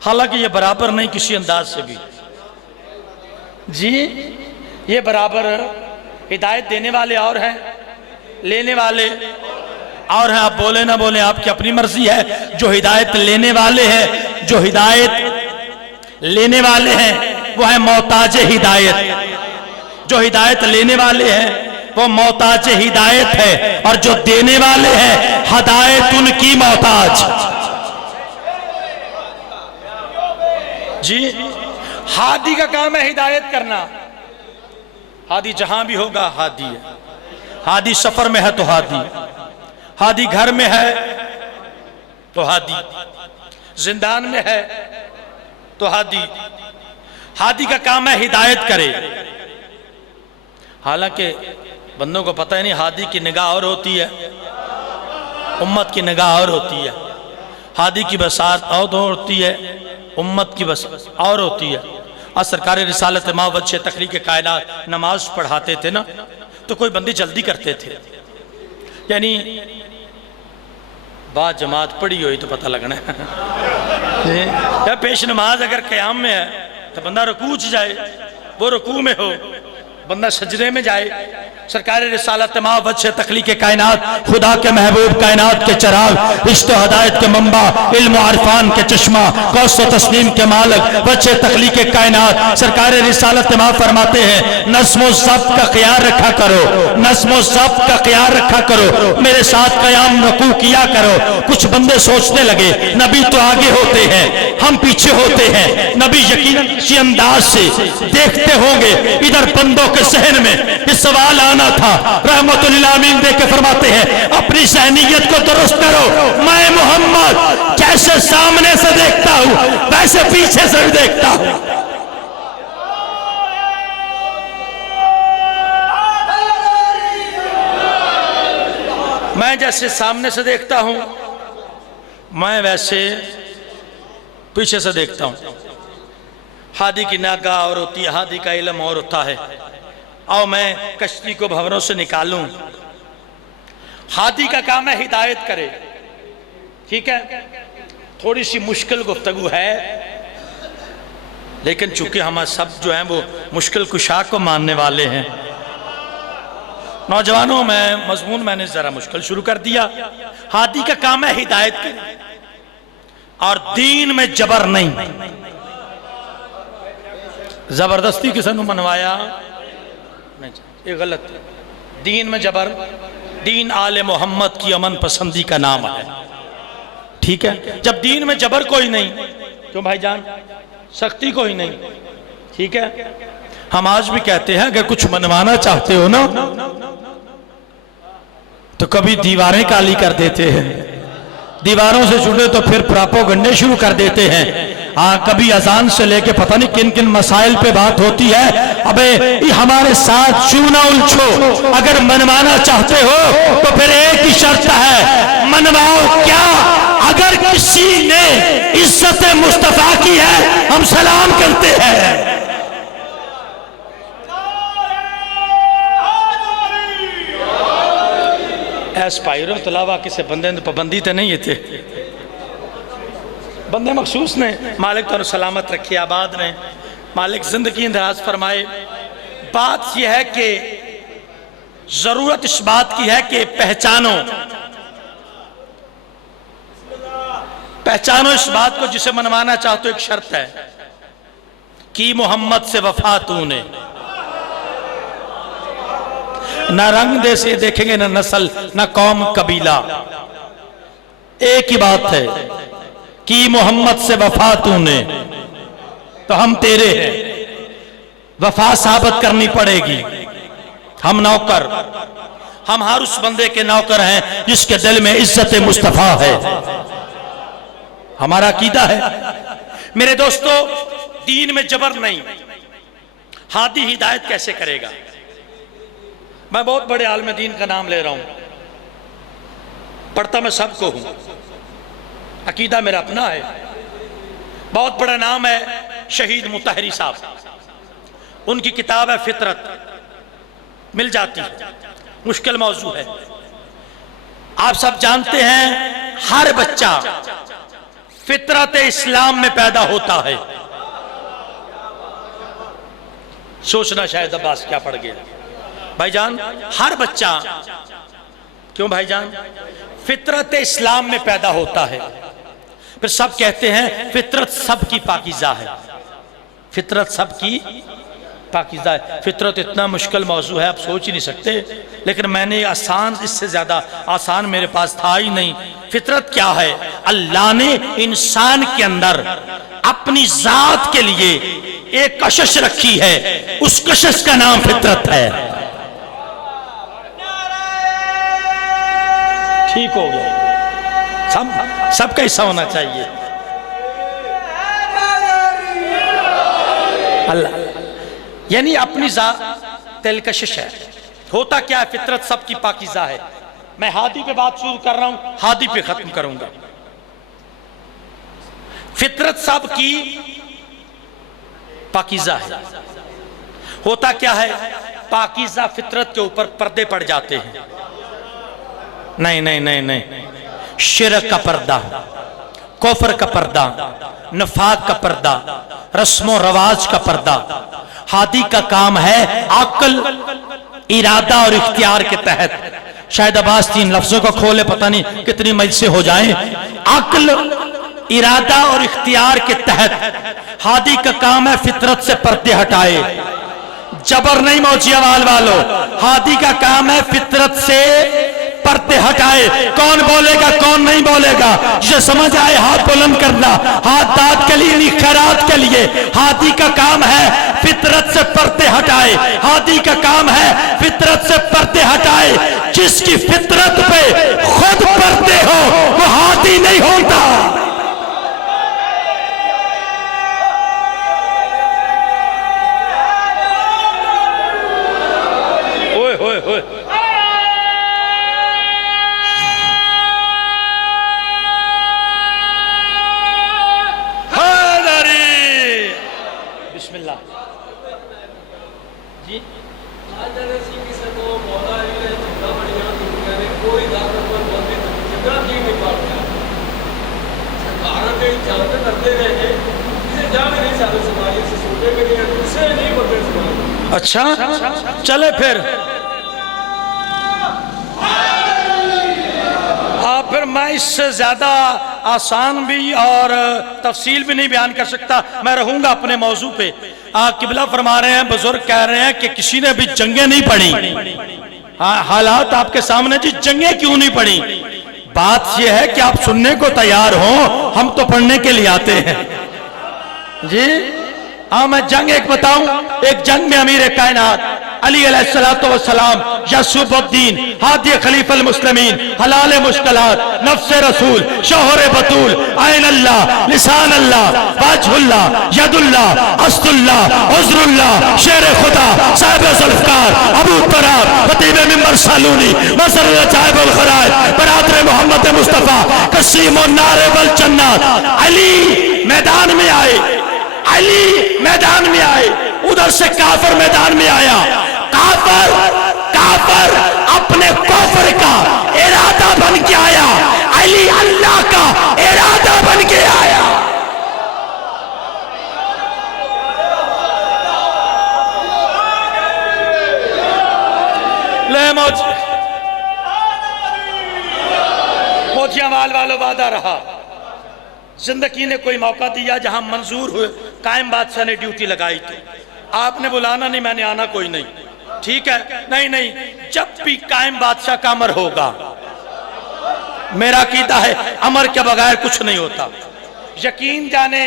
हालांकि ये बराबर नहीं किसी अंदाज से भी जी, ये बराबर हिदायत देने वाले और हैं, लेने वाले और हैं। आप बोले ना बोले आपकी अपनी मर्जी है। जो हिदायत लेने वाले हैं, जो हिदायत लेने वाले हैं वो है मोहताज हिदायत, जो हिदायत लेने वाले हैं वो मोहताज हिदायत है, और जो देने वाले हैं हिदायत उनकी मोहताज जी। हादी का काम है हिदायत करना, हादी जहां भी होगा हादी है, हादी सफर में है तो हादी, हादी घर में है तो हादी, जिंदान में है तो हादी। हादी का काम है हिदायत करे। हालांकि बंदों को पता ही नहीं हादी की निगाह और होती है, उम्मत की निगाह और होती है, हादी की बसात और होती है, उम्मत की बस और होती है। आज सरकार रिसालत मावत तखलीक कायनात नमाज पढ़ाते थे ना तो कोई बंदी जल्दी करते थे, यानी बाद जमात पढ़ी हुई तो पता लगना है या पेश नमाज अगर क़याम में है तो बंदा रुकू च जाए, वो रुकू में हो, बंदा सजदे में जाए। सरकार रिसालत मावत तखलीक कायनात, खुदा के महबूब कायनात के चराग, इश्क़ हदायत के मंबा, इल्म आरफान के चश्मा, कौस तस्लीम के मालिक, बच्चे तखलीक कायनात, सरकार रिसालत मा फरमाते हैं नज़्म ज़ब्त का ख्याल रखा करो, नज़्म ज़ब्त का ख्याल रखा करो, मेरे साथ क़याम रुकू किया करो। कुछ बंदे सोचने लगे नबी तो आगे होते हैं हम पीछे होते हैं, नबी यकीनन किसी अंदाज से देखते होंगे इधर बंदों के सहन में ये सवाल आना था। रहमतुल लिल आमीन देख के फरमाते हैं अपनी सहनियत को दुरुस्त करो, मैं मोहम्मद जैसे सामने से देखता हूं वैसे पीछे से भी देखता हूं। मैं जैसे सामने से देखता हूं मैं वैसे पीछे से देखता हूं। हादी की नागाह और होती है, हादी का इल्म और होता है। आओ मैं कश्ती को भंवरों से निकालूं। हादी का काम है हिदायत करे, ठीक है। थोड़ी सी मुश्किल गुफ्तगू है, लेकिन चूंकि हम सब जो हैं वो मुश्किल कुशा को मानने वाले हैं नौजवानों में मजमून मैंने जरा मुश्किल शुरू कर दिया। हादी का काम है हिदायत करना और दीन में जबर नहीं। जबरदस्ती किसी ने मनवाया नहीं, ये गलत है। दीन में जबर, दीन आले मोहम्मद की अमन पसंदी का नाम है, ठीक है। जब दीन में जबर कोई नहीं, क्यों भाईजान, सख्ती कोई नहीं, ठीक है। हम आज भी कहते हैं अगर कुछ मनवाना चाहते हो ना तो कभी दीवारें काली कर देते हैं, दीवारों से जुड़े तो फिर प्रोपेगेंडे शुरू कर देते हैं। हाँ, कभी अजान से लेके पता नहीं किन किन मसाइल पे बात होती है। अबे ये हमारे साथ चू ना उलझो, अगर मनवाना चाहते हो तो फिर एक ही शर्त है, मनवाओ क्या? अगर किसी ने इज्जत मुस्तफा की है हम सलाम करते हैं। पायरों तो अलावा किसी बंदे ने पाबंदी तो नहीं थे, बंदे मखसूस ने। मालिक तो सलामत रखे, आबाद ने, मालिक जिंदगी दराज फरमाए। बात यह है कि जरूरत इस बात की है कि पहचानो इस बात को जिसे मनवाना चाहते हो। एक शर्त है कि मोहम्मद से वफा तूने, ना रंग दे से देखेंगे, ना नस्ल, ना कौम कबीला, एक ही बात है कि मोहम्मद से वफा तूने तो हम तेरे हैं। वफा साबित करनी पड़ेगी। हम नौकर, हम हर उस बंदे के नौकर हैं जिसके दिल में इज्जत मुस्तफा है। हमारा अकीदा है मेरे दोस्तों, दीन में जबर नहीं। हादी हिदायत कैसे करेगा? मैं बहुत बड़े आलिम दीन का नाम ले रहा हूं, पढ़ता मैं सबको हूं, अकीदा मेरा अपना है। बहुत बड़ा नाम है शहीद मुतहरी साहब, उनकी किताब है फितरत, मिल जाती है, मुश्किल मौजू है। आप सब जानते हैं हर बच्चा फितरत इस्लाम में पैदा होता है। सोचना शायद अब्बास क्या पड़ गया भाईजान, हर बच्चा, क्यों भाईजान, फितरत इस्लाम में पैदा होता है। फिर सब कहते हैं फितरत सबकी पाकीज़ा है, फितरत सबकी पाकीज़ा है। फितरत इतना मुश्किल मौजू है आप सोच ही नहीं सकते, लेकिन मैंने आसान, इससे ज़्यादा आसान मेरे पास था ही नहीं। फितरत क्या है? अल्लाह ने इंसान के अंदर अपनी जात के लिए एक कशिश रखी है, उस कशिश का नाम फितरत है। ठीक हो गया, सबका हिस्सा होना चाहिए। अल्लाह यानी अपनी दिलकशिश है। होता क्या है? फितरत सबकी पाकीज़ा है। मैं हादी पे बात शुरू कर रहा हूं, हादी पे खत्म करूंगा। फितरत सबकी पाकीज़ा है। होता क्या है? पाकीज़ा फितरत के ऊपर पर्दे पड़ जाते हैं। नहीं नहीं नहीं नहीं, शिरक का पर्दा, कुफ्र का पर्दा, नफाक का पर्दा, रस्मो रवाज का पर्दा। हादी का काम है अक्ल, इरादा और इख्तियार के तहत, शायद अब्बास 3 लफ्जों को खोले, पता नहीं कितनी मई से हो जाएं। अक्ल, इरादा और इख्तियार के तहत हादी का काम है फितरत से पर्दे हटाए। जबर नहीं मौजियावाल वालों, हादी का काम है फितरत से पर्दे हटाए। कौन बोलेगा कौन नहीं बोलेगा, जिसे समझ आए हाथ बुलंद करना, हाथ दाद के लिए, खैरात के लिए। हादी का काम है फितरत से पर्दे हटाए, हादी का काम है फितरत से पर्दे हटाए। जिसकी फितरत पे खुद पर्दे हो वो हादी नहीं होता। ओए ओए ओए, बिस्मिल्लाह जी। अच्छा चले फिर मैं इससे ज़्यादा आसान भी और तफसील भी नहीं बयान कर सकता, मैं रहूँगा अपने मौजू पे। किबला फरमा रहे हैं, बुजुर्ग कह रहे हैं कि किसी ने भी जंगें नहीं पढ़ी। हाँ, हालात आपके सामने जी, जंगें क्यों नहीं पढ़ी? बात यह है कि आप सुनने को तैयार हो, हम तो पढ़ने के लिए आते हैं जी। हाँ, मैं जंग एक बताऊं। एक जंग में अमीर कायनात अली अलैहिस्सलाम यसूबुद्दीन हादी खलीफल मुस्लिमीन हलाल मुश्किलात नफ्स रसूल शोहर बतूल आइन अल्लाह लिसान अल्लाह वाजहुल्लाह यदुल्लाह अस्दुल्लाह उज़्रुल्लाह शेर खुदा साहिब ज़ुल्फ़कार अबू तराब खतीब मिंबर सालूनी मसर जाहिबुल खराज बरादर मोहम्मद मुस्तफ़ा कसीम नारे वल जन्नत। अली मैदान में आए, अली मैदान में आए, उधर से काफिर मैदान में आया। काफिर काफिर अपने कुफ्र का इरादा बन के आया, अली अल्लाह का इरादा बन के आया। ले मोतियावाल वालों वादा रहा, जिंदगी ने कोई मौका दिया जहां मंजूर हुए, कायम बादशाह ने ड्यूटी लगाई थी, आपने बुलाना नहीं, मैंने आना कोई नहीं, ठीक है? नहीं नहीं, जब भी कायम बादशाह का अमर होगा, मेरा कीदा है अमर के बगैर कुछ नहीं होता। यकीन जाने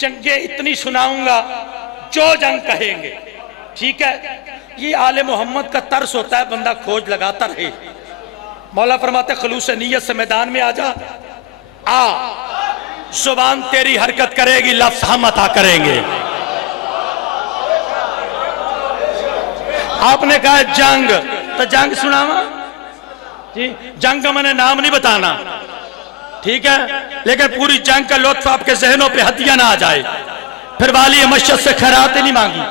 जंगे इतनी सुनाऊंगा जो जंग कहेंगे, ठीक है? ये आले मोहम्मद का तर्स होता है, बंदा खोज लगाता रहे। मौला फरमाते खलूस नीयत से मैदान में आ जा, आ जुबान तेरी हरकत करेगी, लफ्ज हम अता करेंगे। आपने कहा जंग, तो जंग सुनावा जी। जंग का मैंने नाम नहीं बताना, ठीक है? लेकिन पूरी जंग का लुत्फ आपके जहनों पे हदिया ना आ जाए। फिर वाली मस्जिद से खैरात नहीं मांगी,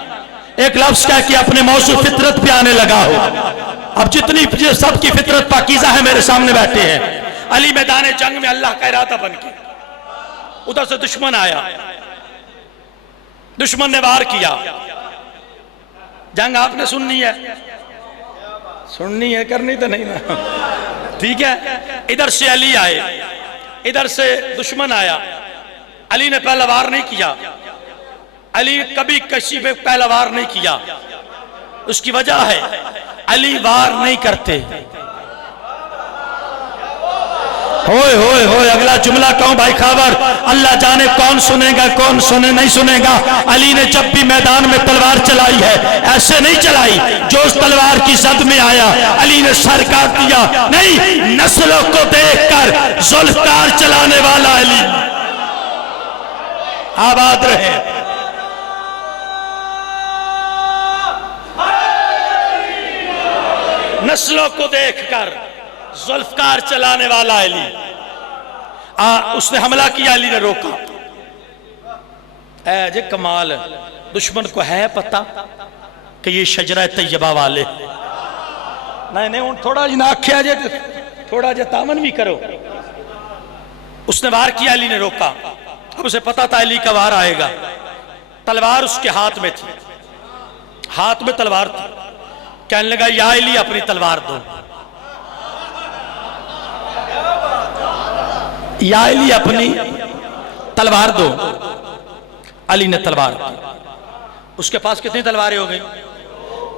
एक लफ्ज कह के अपने मौजू फितरत पे आने लगा हो। अब जितनी सबकी फितरत पाकीज़ा है मेरे सामने बैठे हैं। अली मैदान जंग में अल्लाह का इरादा बन के, उधर से दुश्मन आया, दुश्मन ने वार किया। जंग आपने सुननी है, सुननी है, करनी तो नहीं ना, ठीक है? इधर से अली आए, इधर से दुश्मन आया। अली ने पहला वार नहीं किया, अली कभी किसी पे पहला वार नहीं किया। उसकी वजह है अली वार नहीं करते। होए होए होए, अगला जुमला कहूं भाई खबर, अल्लाह जाने कौन सुनेगा कौन सुने नहीं सुनेगा। अली ने जब भी मैदान में तलवार चलाई है, ऐसे नहीं चलाई जो उस तलवार की जद में आया अली ने सर काट दिया, नहीं, नस्लों को देखकर जुल्फकार चलाने वाला अली आबाद रहे। नस्लों को देखकर जुल्फकार चलाने वाला अली। उसने हमला किया, अली ने रोका। ऐ जे कमाल, दुश्मन को है पता कि ये शजरा तैयबा वाले। नहीं नहीं, थोड़ा जी ना आख्या जे, थोड़ा जे तामन भी करो। उसने वार किया, अली ने रोका। अब उसे पता था अली का वार आएगा। तलवार उसके हाथ में थी, हाथ में तलवार थी। कहने लगा, या अली अपनी तलवार दो, या अली अपनी तलवार दो। अली ने तलवार दी। उसके पास कितनी तलवारें हो गई?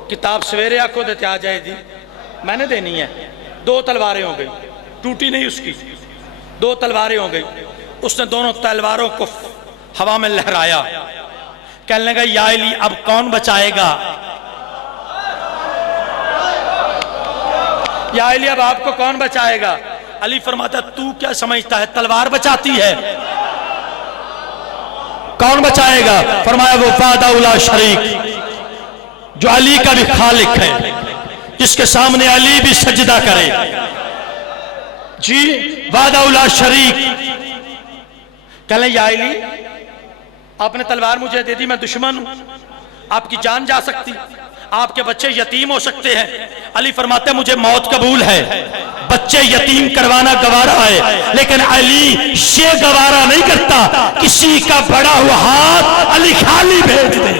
किताब सवेरे आपको देते आ जाएगी, मैंने देनी है। 2 तलवारें हो गई, टूटी नहीं उसकी, 2 तलवारें हो गई। उसने दोनों तलवारों को हवा में लहराया। कहने लगा, या अली अब कौन बचाएगा? या अली अब आपको कौन बचाएगा? अली फरमाता, तू क्या समझता है तलवार बचाती है? कौन बचाएगा? फरमाया, वो वादा शरीक जो अली का भी खालिक है, जिसके सामने अली भी सजदा करे जी, वादा शरीक। कहले, या अली आपने तलवार मुझे दे दी, मैं दुश्मन हूं, आपकी जान जा सकती, आपके बच्चे यतीम हो सकते हैं। अली फरमाते, मुझे मौत कबूल है, बच्चे यतीम करवाना गवारा है, लेकिन अली ये गवारा नहीं करता किसी का बड़ा हुआ हाथ अली खाली भेज दे।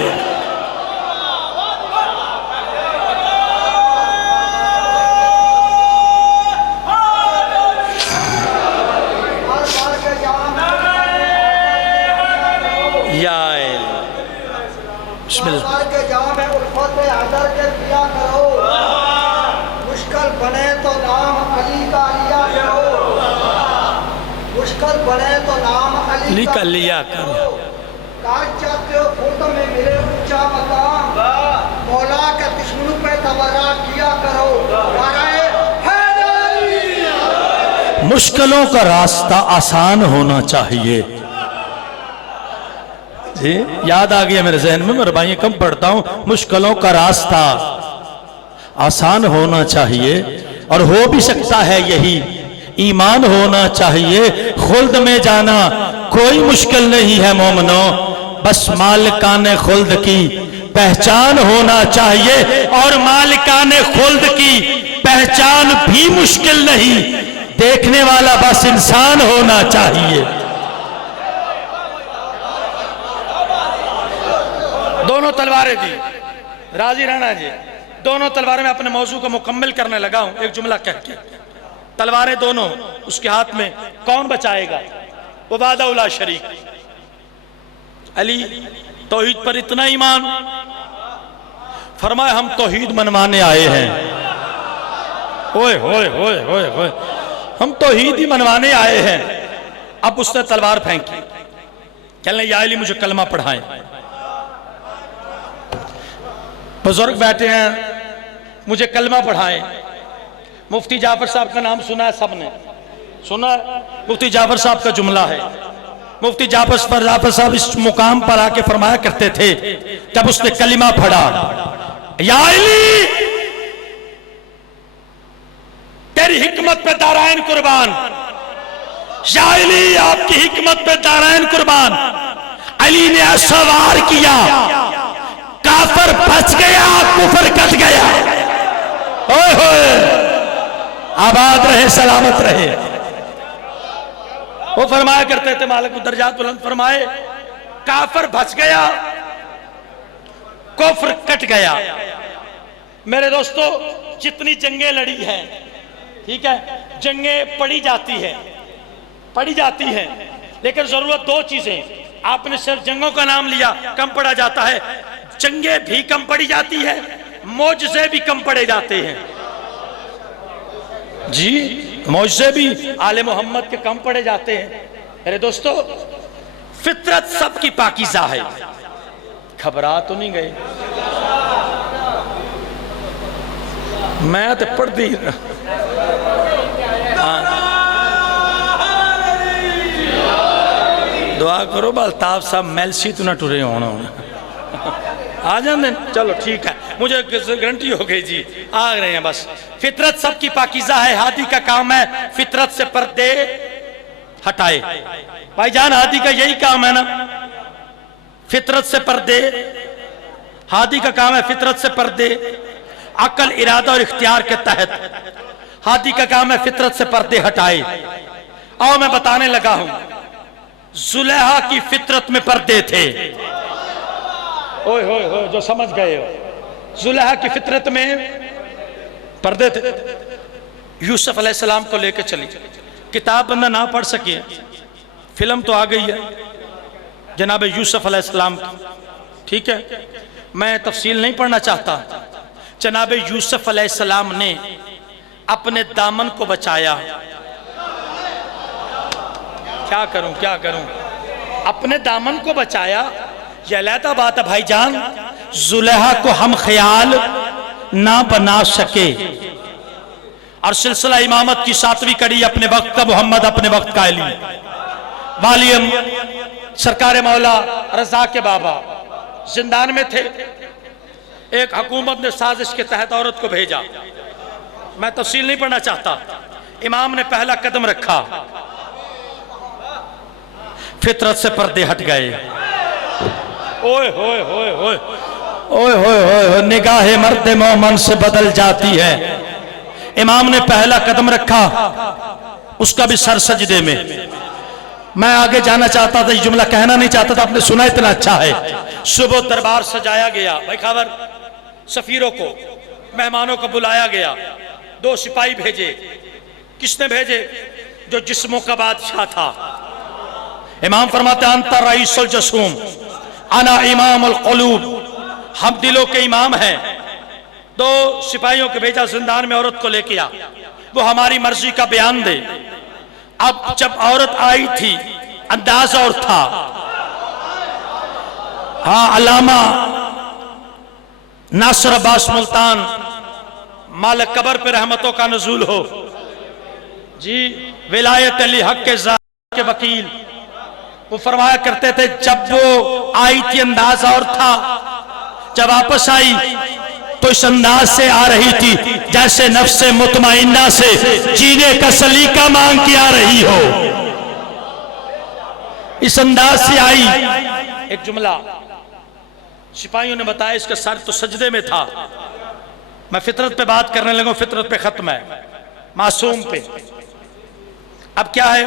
बिस्मिल्लाह। के जाम है उल्फत अदर के पिया करो, मुश्किल बने तो नाम अली का लिया करो, मुश्किल बने तो नाम अली का लिया करो। काज चाहते हो फोटो में मिले ऊंचा मकाम, मौला के दुश्मनों पे तबर्रा किया करो, नाराए हैदरी। मुश्किलों का रास्ता आसान होना चाहिए। जी याद आ गया मेरे जहन में, मेरे भाई कम पढ़ता हूं। मुश्किलों का रास्ता आसान होना चाहिए, और हो भी सकता है यही ईमान होना चाहिए। खुल्द में जाना कोई मुश्किल नहीं है मोमनो, बस मालिकाने खुल्द की पहचान होना चाहिए। और मालिकाने खुल्द की पहचान भी मुश्किल नहीं, देखने वाला बस इंसान होना चाहिए। दोनों तलवारें दी, राजी रहना जी। दोनों तलवारें, मैं अपने मौजू को मुकम्मल करने लगा हूं एक जुमला कह के। तलवारें दोनों उसके हाथ में, कौन बचाएगा? वो वादा उला शरीक। अली तौहीद पर इतना ईमान, फरमाया हम तौहीद मनवाने आए हैं। ओए होए होए होए होए, हम तौहीद ही मनवाने आए हैं। अब उसने तलवार फेंकी, कहने या अली मुझे कलमा पढ़ाएं। बुजुर्ग बैठे हैं, मुझे कलमा पढ़ाएं। मुफ्ती जाफर साहब का नाम सुना है, सबने सुना है। मुफ्ती जाफर साहब का जुमला है। मुफ्ती जाफर साहब इस मुकाम पर आके फरमाया करते थे, जब उसने कलिमा पढ़ा, या अली तेरी हिकमत पे दारायन कुर्बान, या अली आपकी हिकमत पे दारायन कुर्बान। अली ने ऐसा वार किया, काफर बच गया, कुफर कट गया। ओए होए, आबाद रहे, सलामत रहे। वो फरमाया करते थे, मालिक दर्जात बुलंद फरमाए, काफर बच गया, कुफर कट गया। मेरे दोस्तों, जितनी जंगें लड़ी हैं, ठीक है, जंगें पड़ी जाती है, लेकिन जरूरत दो चीजें। आपने सिर्फ जंगों का नाम लिया, कम पड़ा जाता है। जंगें भी कम पड़ी जाती है, मौजज़े भी कम पड़े जाते हैं। जी, मौजज़े भी आले मोहम्मद के कम पड़े जाते हैं। मेरे दोस्तों, फितरत सबकी पाकीज़ा है। घबरा तो नहीं गए? मैं तो पढ़ती दुआ करो अल्ताफ साहब मेलसी तो ना टुरे होना आ जाते। चलो ठीक है, मुझे गारंटी हो गई जी, आ रहे हैं बस। फितरत सबकी पाकीज़ा है, हादी का काम है फितरत से पर्दे हटाए। भाईजान, हादी का यही काम है ना, फितरत से पर्दे। हादी का काम है फितरत से पर्दे, अकल, इरादा और इख्तियार के तहत। हादी का काम है फितरत से पर्दे हटाए। आओ मैं बताने लगा हूं, जुलेहा की फितरत में पर्दे थे। ओए होए होए, जो समझ गए हो, जुलेहा की फितरत में पर्दे थे। यूसुफ अलैहिस्सलाम को लेकर चली, किताब बंदा ना पढ़ सके, फिल्म तो आ गई है जनाब यूसुफ अलैहिस्सलाम की, ठीक है। मैं तफसील नहीं पढ़ना चाहता। जनाब यूसुफ अलैहिस्सलाम ने अपने दामन को बचाया। क्या करूं, अपने दामन को बचाया। यह अलहदा बात है भाईजान, जुलेहा को हम ख्याल ना बना सके। और सिलसिला इमामत की 7वीं कड़ी अपने वक्त का मोहम्मद, अपने वक्त का अली, वालियम सरकार मौला रजा के बाबा जिंदान में थे। एक हुकूमत ने साजिश के तहत औरत को भेजा। मैं तफसील नहीं पढ़ना चाहता। इमाम ने पहला कदम रखा, फितरत से पर्दे हट गए। ओए होए होए होए ओए होए होए, निगाहे मर्द मोमन से बदल जाती है। इमाम ने पहला कदम रखा, उसका भी सर सजदे में। मैं आगे जाना चाहता था, ये जुमला कहना नहीं चाहता था, आपने सुना इतना अच्छा है। सुबह दरबार सजाया गया, भाई खबर, सफीरों को, मेहमानों को बुलाया गया। 2 सिपाही भेजे। किसने भेजे? जो जिस्मों का बादशाह था। इमाम फरमाते अंता रईसुल जसूम, अना इमामुल क़ुलूब, हम दिलों के इमाम हैं। 2 सिपाहियों को भेजा जिंदान में, औरत को लेके आ, वो हमारी मर्जी का बयान दे। अब जब औरत आई थी अंदाज और था। हाँ, अल्लामा नासिर अब्बास मुल्तान मालिक कबर पे रहमतों का नजूल हो जी, विलायत अली हक के वकील, वो फरमाया करते थे जब वो आई थी अंदाज और था, जब वापस आई तो इस अंदाज से आ रही थी जैसे नफ्से मुतमइन्ना से जीने का सलीका मांग के आ रही हो। इस अंदाज से आई। एक जुमला सिपाहियों ने बताया, इसका सर तो सजदे में था। मैं फितरत पे बात करने लगा, फितरत पे खत्म है, मासूम पे। अब क्या है,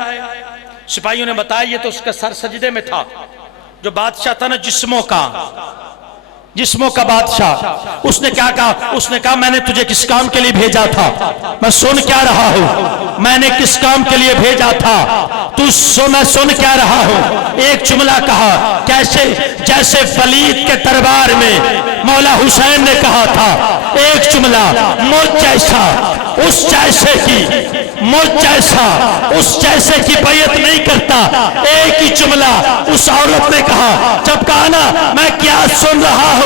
सिपाहियों ने बताया ये तो उसका सर सजदे में था। जो बादशाह था ना जिस्मों का बादशाह, उसने क्या कहा? उसने कहा मैंने तुझे किस काम के लिए भेजा था? मैं सुन क्या रहा हूं, मैंने किस काम के लिए भेजा था? मैं सुन क्या रहा हूं? एक जुमला कहा, कैसे जैसे वलीद के दरबार में मौला हुसैन ने कहा था, एक जुमला, मुझ जैसा उस जैसे की, मुझ जैसा उस जैसे की बैयत नहीं करता। एक ही जुमला उस औरत ने कहा। जब कहा ना मैं क्या सुन रहा हूं,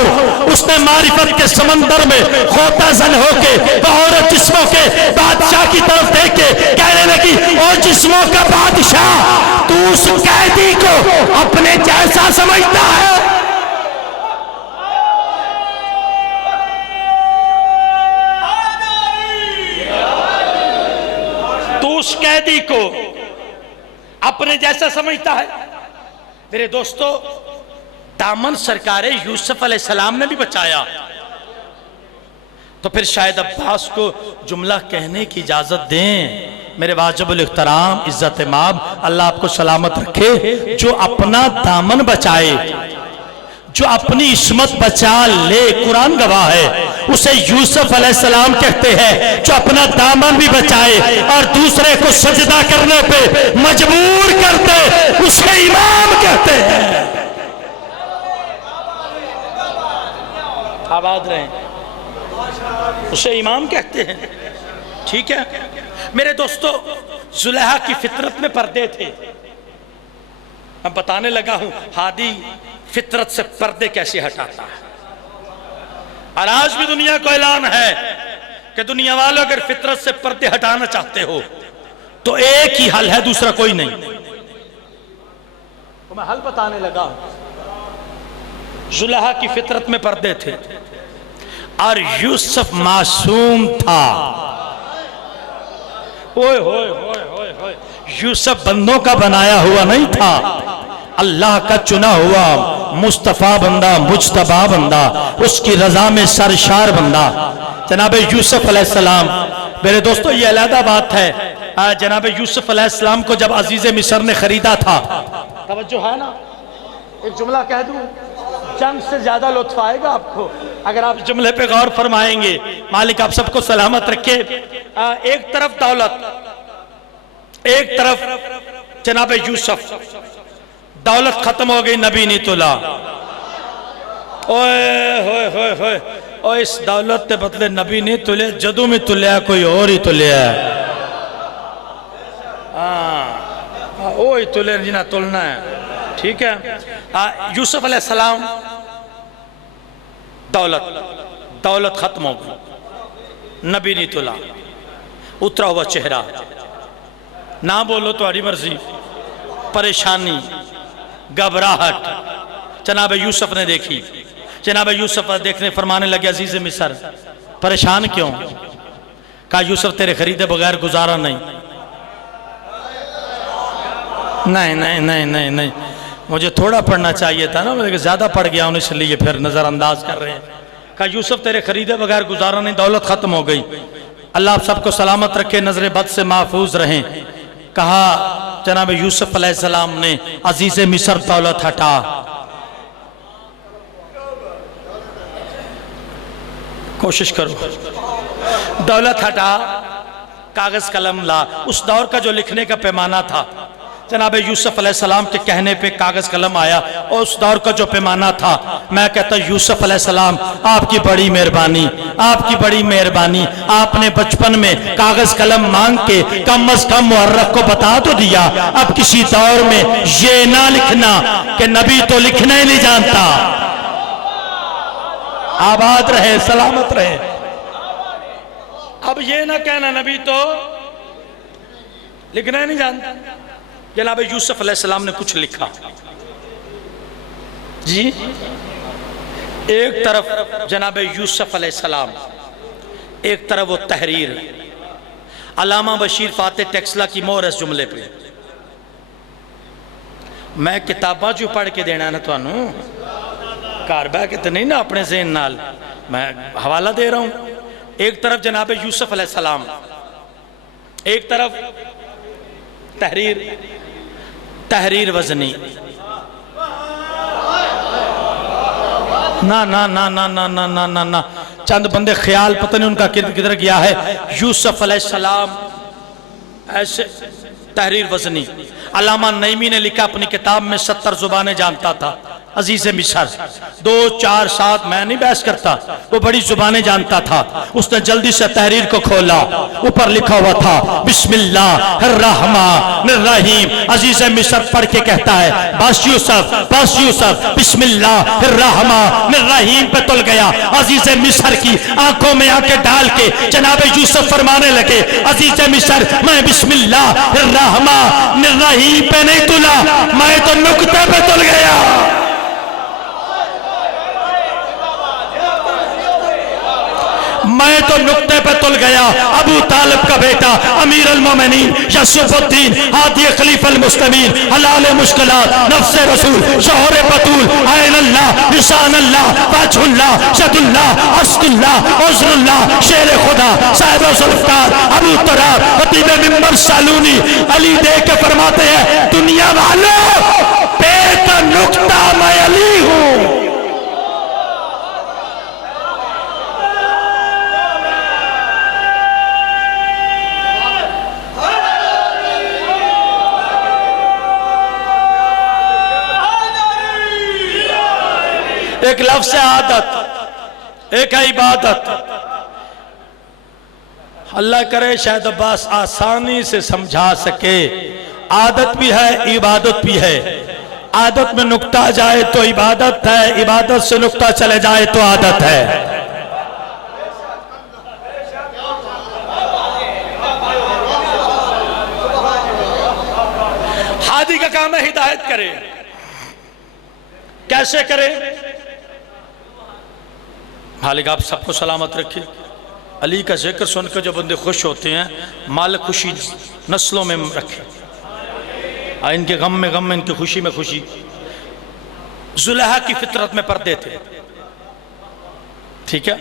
उसने मारिफत के समंदर में खोताजन होके औरत जिस्मों के बादशाह की तरफ देख के कहने लगी, ओ जिस्मों का बादशाह, तू उस कैदी को अपने जैसा समझता है? उस कैदी को अपने जैसा समझता है? मेरे दोस्तों, दामन सरकारे यूसुफ अलैहिस्सलाम ने भी बचाया, तो फिर शायद अब्बास को जुमला कहने की इजाजत दें। मेरे वाजिबुल इख्तराम इज्जत माब, अल्लाह आपको सलामत रखे। जो अपना दामन बचाए, जो अपनी इस्मत बचा ले, कुरान गवाह है, उसे यूसुफ अलैहिस्सलाम कहते हैं। जो अपना दामन भी बचाए और दूसरे को सजदा करने पे मजबूर करते, उसे इमाम कहते हैं। आबाद रहे, उसे इमाम कहते हैं। ठीक है मेरे दोस्तों, जुलेहा की फितरत में पर्दे थे। मैं बताने लगा हूं हादी फितरत से पर्दे कैसे हटाता है। और आज भी दुनिया को ऐलान है कि दुनिया वालों अगर फितरत से पर्दे हटाना चाहते हो तो एक ही हल है, दूसरा कोई नहीं। तो मैं हल बताने लगा हूं। जुलेहा की फितरत में पर्दे थे और यूसुफ मासूम था। ओए होए होए होए होए, यूसुफ बंदों का बनाया हुआ नहीं था, अल्लाह का चुना हुआ मुस्तफा बंदा, मुज्तबा बंदा, उसकी रजा में सरशार बंदा जनाब यूसुफ अलैहिस्सलाम। मेरे दोस्तों, ये अलहदा बात है। जनाब यूसुफ अलैहिस्सलाम को जब अजीज मिस्र ने खरीदा था, तवज्जो है ना, एक जुमला कह दूं, जंग से ज्यादा लुत्फ आएगा आपको अगर आप जुमले पे गौर फरमाएंगे। मालिक आप सबको सलामत रखे। एक तरफ दौलत, एक तरफ जनाब यूसुफ। दौलत खत्म हो गई, नबी नहीं तुला। ओए होए होए होए, और इस दौलत के बदले नबी नहीं तुले, जदू में तुलिया कोई और ही तुलिया। ओ ही तुले जिना तुलना है। ठीक है, यूसुफ अलैहिस्सलाम, दौलत खत्म हो गई, नबी नहीं तुला, उतरा हुआ चेहरा, ना बोलो तो हरी मर्जी, परेशानी, घबराहट जनाब यूसुफ ने देखी। जनाब यूसुफ देखने फरमाने लगे, अजीज मिस्र परेशान क्यों? कहा यूसुफ तेरे खरीदे बगैर गुजारा नहीं। नहीं नहीं नहीं नहीं नहीं, मुझे थोड़ा पढ़ना चाहिए था ना, मुझे ज्यादा पढ़ गया हूं इसलिए फिर नजरअंदाज कर रहे हैं। कहा यूसुफ तेरे खरीदे बगैर गुजारा नहीं, दौलत खत्म हो गई, अल्लाह आप सबको सलामत रखे, नजर बद से महफूज रहें। कहा जनाब यूसुफ अलैहिस्सलाम ने, अजीज मिस्र दौलत हटा। कोशिश करो, दौलत हटा, कागज कलम ला। उस दौर का जो लिखने का पैमाना था, जनाब यूसुफ अलैहिस्सलाम के कहने पे कागज कलम आया, और उस दौर का जो पैमाना था मैं कहता यूसुफ अलैहिस्सलाम आपकी बड़ी मेहरबानी, आपकी बड़ी मेहरबानी, आपने बचपन में कागज कलम मांग के कम अज कम मुहर्रक को बता तो दिया। अब किसी दौर में ये ना लिखना कि नबी तो लिखना ही नहीं जानता। आबाद रहे, सलामत रहे। अब ये ना कहना नबी तो लिखना ही नहीं जानता। जनाब यूसुफ अलैहिस्सलाम ने कुछ लिखा जी। एक तरफ जनाब यूसुफ अलैहिस्सलाम, एक तरफ वो तहरीर। अल्लामा बशीर फातेह टेक्सला की मोहर इस जुमले पे। मैं किताबां जो पढ़ के देना ना थानू, घर बह के तो नहीं ना अपने ज़हन नाल, मैं हवाला दे रहा हूं। एक तरफ जनाब यूसुफ अलैहिस्सलाम, एक तरफ तहरीर, तहरीर वजनी। ना ना ना ना ना ना ना ना ना, चंद बंदे ख्याल पता नहीं उनका किधर गया है। यूसुफ अलैहिस्सलाम ऐसे तहरीर वजनी। अल्लामा नईमी ने लिखा अपनी किताब में 70 जुबानें जानता था। अजीज मिसर 2, 4, 7, मैं नहीं बहस करता, वो बड़ी जुबानें जानता था। उसने जल्दी से तहरीर को खोला, ऊपर लिखा हुआ था बिस्मिल्लाहिर्रहमानिर्रहीम। अजीज मिसर पढ़ के कहता है बस यूसुफ बिस्मिल्लाहिर्रहमानिर्रहीम पे तुल गया। अजीज मिसर की आंखों में आंखें डाल के जनाब यूसुफ फरमाने लगे, अजीज मिसर मैं बिस्मिल्लाहिर्रहमानिर्रहीम पे नहीं तुला, मैं तो नुक्ते पे तुल गया। मैं तो नुक्ते पे तुल गया। अबू तालिब का बेटा अमीर अल मोमिनीन यसूफुद्दीन हादी खलीफा अल मुस्लिमीन हलाल मुश्किलात नफ्स रसूल शोहर बतूल ऐन अल्लाह निशान अल्लाह वजहुल्लाह शदुल्लाह अस्कुल्लाह उज़रुल्लाह शेर खुदा साहिब जुल्फ़कार अबू तुराब खतीब मिंबर सालूनी अली देख के फरमाते हैं दुनिया वालों पेट नुक्ता मैं अली हूं। एक लफ्ज़ है आदत, एक है इबादत। अल्लाह करे शायद अब्बास आसानी से समझा सके। आदत भी है, इबादत भी है। आदत में नुक्ता जाए तो इबादत है, इबादत से नुक्ता चले जाए तो आदत है। हादी का काम है हिदायत करे। कैसे करे? मालिक आप सबको सलामत रखे। अली का जिक्र सुनकर जो बंदे खुश होते हैं, मालिक खुशी नस्लों में रखे। इनके गम में गम, इनकी खुशी में खुशी। जुलेहा की फितरत में पर्दे थे, ठीक है।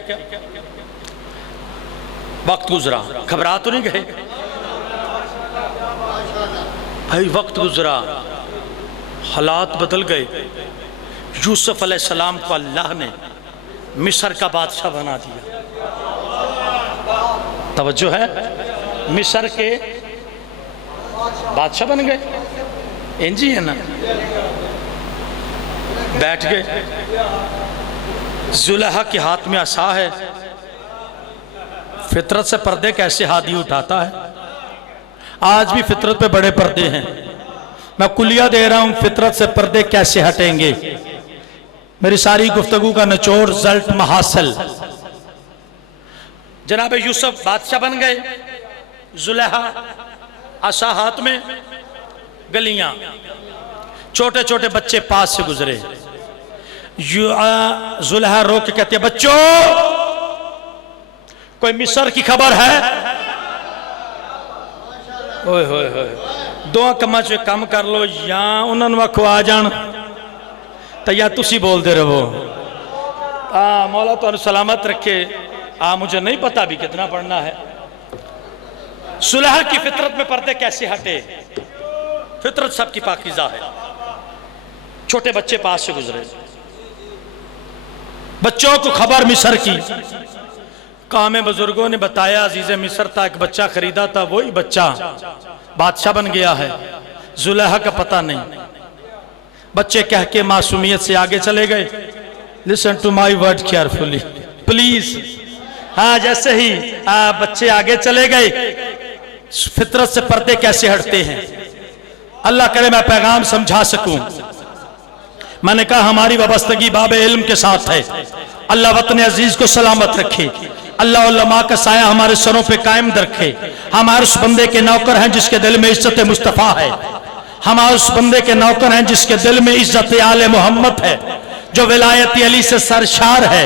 वक्त गुजरा, घबरा तो नहीं गए भाई, वक्त गुजरा, हालात बदल गए। यूसुफ अलैहिस्सलाम को अल्लाह ने मिस्र का बादशाह बना दिया। तवज्जो है, मिस्र के बादशाह बन गए। इंजी है ना, बैठ गए। जुलेहा के हाथ में असा है। फितरत से पर्दे कैसे हादी उठाता है। आज भी फितरत पे बड़े पर्दे हैं। मैं कुलिया दे रहा हूं, फितरत से पर्दे कैसे हटेंगे। मेरी सारी गुफ्तगू का निचोड़ रिजल्ट महासल। जनाब यूसुफ बादशाह बन गए। जुलेहा आशा हाथ में, गलियां, छोटे छोटे बच्चे पास से गुजरे। जुलेहा रोक के कहते हैं बच्चों कोई मिस्र की खबर है? ओए होए होए, दो कमां च काम कर लो, या उन्होंने आखो आ जान तो या तुसी बोलते रहो। मौला तो सलामत रखे। मुझे नहीं पता भी कितना पढ़ना है। सुलह की फितरत में पर्दे कैसे हटे? फितरत सबकी पाकीज़ा है। छोटे बच्चे पास से गुजरे, बच्चों को खबर मिस्र की। काम बुजुर्गों ने बताया अजीज मिस्र था, एक बच्चा खरीदा था, वही बच्चा बादशाह बन गया है। जुलेहा का पता नहीं। बच्चे कह के मासूमियत से आगे चले गए, listen to my word carefully please. हाँ, जैसे ही बच्चे आगे चले गए, फितरत से पर्दे कैसे हटते हैं, अल्लाह करे मैं पैगाम समझा सकूं। मैंने कहा हमारी वाबस्तगी बाब इल्म के साथ है। अल्लाह वतन अजीज को सलामत रखे, अल्लाह उलमा का साया हमारे सरों पे कायम रखे। हमारे उस बंदे के नौकर हैं जिसके दिल में इज्जत मुस्तफ़ा है। हमारे उस बंदे के नौकर हैं जिसके दिल में इज्जत आले मोहम्मद है, जो विलायत अली से सरशार है।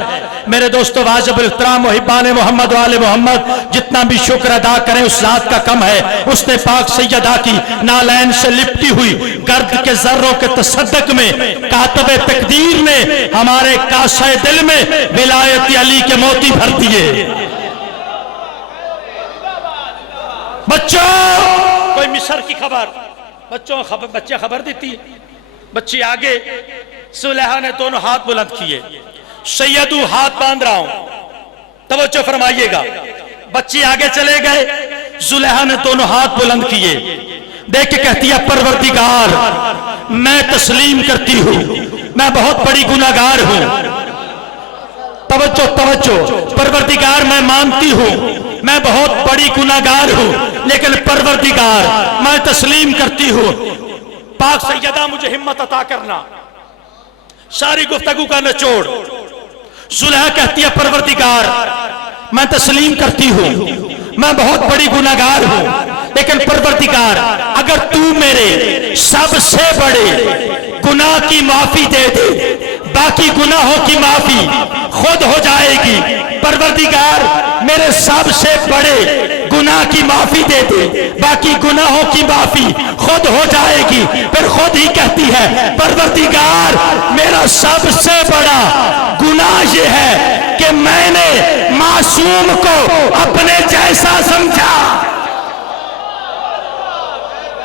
मेरे दोस्तों, वाजिबुल इहतराम मुहिब्बान मोहम्मद वाले मोहम्मद, जितना भी शुक्र अदा करें उस जात का कम है। उसने पाक सैयदा की नालैन से लिपटी हुई गर्द के जर्रों के तसद्दुक में कातबे तकदीर ने हमारे काशे दिल में विलायत अली के मोती भर दिए। बच्चों, कोई मिस्र की खबर, बच्चे खबर देती, बच्ची आगे, सुलेहा ने दोनों हाथ बुलंद किए, सैयदू हाथ बांध रहा हूं, तवज्जो फरमाइएगा। बच्ची आगे चले गए, जुलेहा ने दोनों हाथ बुलंद किए, देख के कहती है परवरदिगार मैं तस्लीम करती हूं, मैं बहुत बड़ी गुनाहगार हूं। तवज्जो तवज्जो, परवरदिगार मैं मानती हूं मैं बहुत बड़ी गुनाहगार हूं, लेकिन परवरदिगार मैं तस्लीम करती हूं, पाक सैयदा मुझे हिम्मत अता करना। सारी गुफ्तगू का निचोड़, जुलेहा कहती है परवरदिगार मैं तस्लीम करती हूं मैं बहुत बड़ी गुनाहगार हूं, लेकिन परवरदिगार अगर तू मेरे सबसे बड़े गुनाह की माफी दे दे, बाकी गुनाहों की माफी खुद हो जाएगी। परवरदिगार मेरे सबसे बड़े गुनाह की माफी दे दे, बाकी गुनाहों की माफी खुद हो जाएगी। फिर खुद ही कहती है परवरदिगार मेरा सबसे बड़ा गुनाह ये है कि मैंने मासूम को अपने जैसा समझा।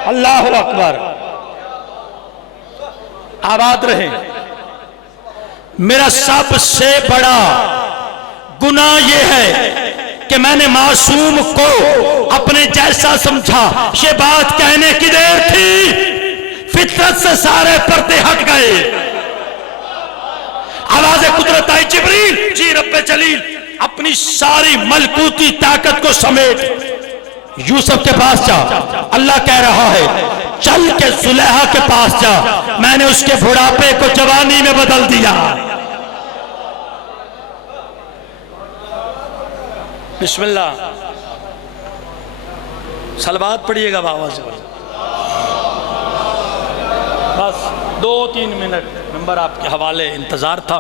अल्लाह अकबर, आबाद रहे। मेरा सबसे बड़ा गुनाह यह है कि मैंने मासूम को अपने जैसा समझा। ये बात कहने की देर थी, फितरत से सारे पर्दे हट गए। आवाज़े कुदरत आई, जिब्रील जी रब्बे जलील अपनी सारी मलकूती ताकत को समेट यूसुफ के पास जा। अल्लाह कह रहा है चल के जुलेहा के पास जा, मैंने उसके बुढ़ापे को जवानी में बदल दिया। बिस्मिल्लाह, सलवात पढ़िएगा बाबा से। बस 2-3 मिनट नंबर आपके हवाले इंतजार था।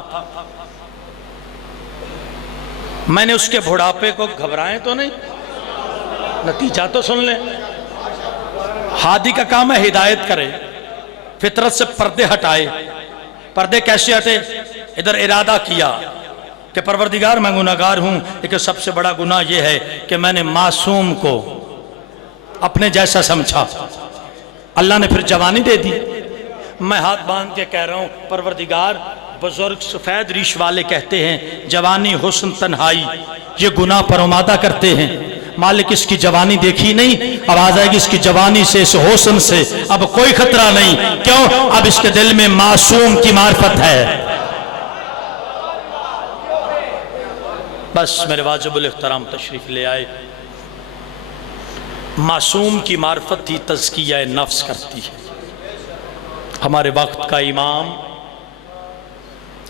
मैंने उसके बुढ़ापे को घबराएं तो नहीं, नतीजा तो सुन लें। हादी का काम है हिदायत करे, फितरत से पर्दे हटाए। पर्दे कैसे हटे? इधर इरादा किया कि परवरदिगार मैं गुनाहगार हूं, लेकिन सबसे बड़ा गुनाह यह है कि मैंने मासूम को अपने जैसा समझा। अल्लाह ने फिर जवानी दे दी। मैं हाथ बांध के कह रहा हूं परवरदिगार, बुजुर्ग सफेद रीश वाले कहते हैं जवानी हुस्न तन्हाई ये गुनाह पर उमादा करते हैं। मालिक इसकी जवानी देखी नहीं, आवाज आएगी इसकी जवानी से, इस हुस्न से अब कोई खतरा नहीं। क्यों? अब इसके दिल में मासूम की मार्फत है। बस मेरे वाजिबुल इख्तराम तशरीफ ले आए। मासूम की मार्फत ही तज़किया नफ्स करती है। हमारे वक्त का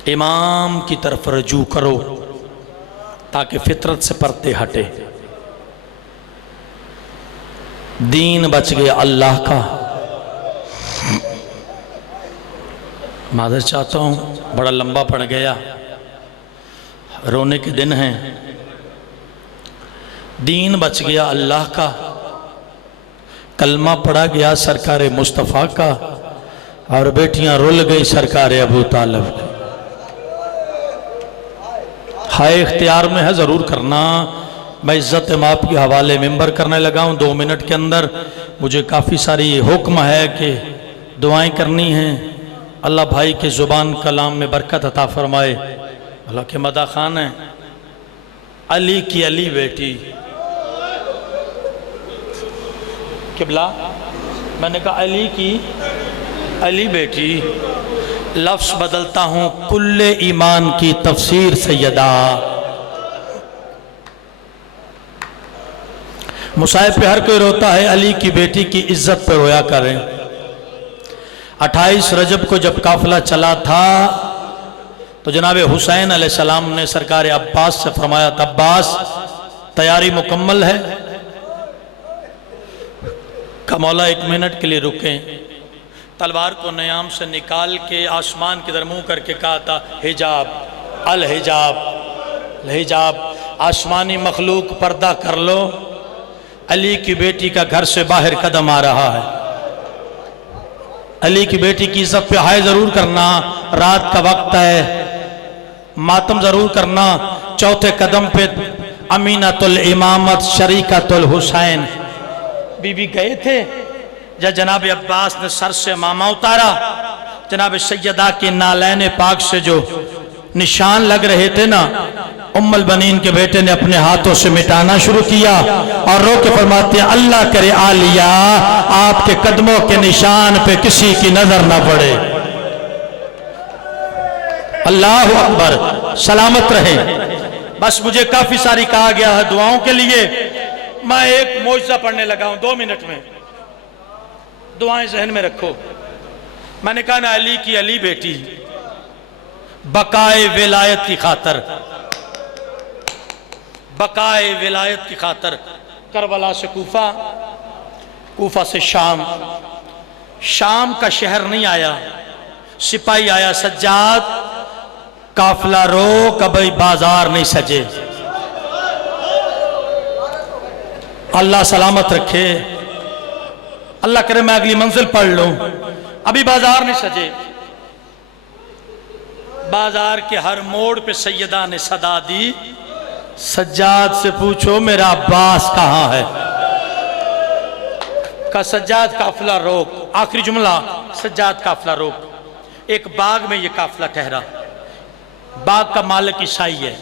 इमाम की तरफ रजू करो ताकि फितरत से पर्दे हटे। दीन बच गया अल्लाह का। मादर चाहता हूँ, बड़ा लंबा पड़ गया, रोने के दिन हैं। दीन बच गया अल्लाह का, कलमा पढ़ा गया सरकार मुस्तफ़ा का, और बेटियां रुल गई सरकार अबू तालिब की। हाय इख्तियार में है, ज़रूर करना। मैं इज़्ज़त माप के हवाले मिंबर करने लगा हूँ 2 मिनट के अंदर। मुझे काफ़ी सारी हुक्म है कि दुआएं करनी हैं। अल्लाह भाई के ज़ुबान कलाम में बरकत अता फरमाए। अल्लाह के मदा खान है, अली की अली बेटी किबला, मैंने कहा अली की अली बेटी, लफ्ज़ बदलता हूँ कुल्ले ईमान की तफसीर सैयदा। मुसाहिब पे हर कोई रोता है, अली की बेटी की इज्जत पे रोया करें। 28 रजब को जब काफिला चला था तो जनाब हुसैन अलैहिस्सलाम ने सरकार अब्बास से फरमाया था, अब्बास तैयारी मुकम्मल है? का मौला 1 मिनट के लिए रुकें। तलवार को नयाम से निकाल के आसमान की तरफ मुंह करके कहा था, हिजाब अल हिजाब हिजाब, आसमानी मखलूक पर्दा कर लो, अली की बेटी का घर से बाहर कदम आ रहा है। अली की बेटी की इज्जत पे हाय जरूर करना, रात का वक्त है, मातम जरूर करना। चौथे कदम पे अमीनतुल इमामत शरीकतुल हुसैन बीबी गए थे। जब जनाब अब्बास ने सर से मामा उतारा, जनाब सैयदा के नालैन पाक से जो निशान लग रहे थे ना, उम्मुल बनीन के बेटे ने अपने हाथों से मिटाना शुरू किया और रो के फरमाते हैं, अल्लाह करे आलिया आपके कदमों के निशान पे किसी की नजर ना पड़े। अल्लाह अकबर, सलामत रहे। बस मुझे काफी सारी कहा गया है दुआओं के लिए। मैं एक मौजज़ा पढ़ने लगा हूं 2 मिनट में, दुआएं जहन में रखो। मैंने कहा ना, अली की अली बेटी बकाए विलायत की खातर, बकाए विलायत की खातर करबला से कूफा, कूफा से शाम, शाम का शहर नहीं आया, सिपाही आया सज्जाद, काफिला रोक, अभी बाजार नहीं सजे। अल्लाह सलामत रखे, अल्लाह करे मैं अगली मंजिल पढ़ लूं, अभी बाजार नहीं सजे। बाजार के हर मोड़ पे सैयदा ने सदा दी, सज्जाद से पूछो मेरा अब्बास कहाँ है। का सज्जाद काफिला रोक, आखिरी जुमला सज्जाद काफिला रोक। एक बाग में ये काफिला ठहरा, बाग का मालिक ईसाई है।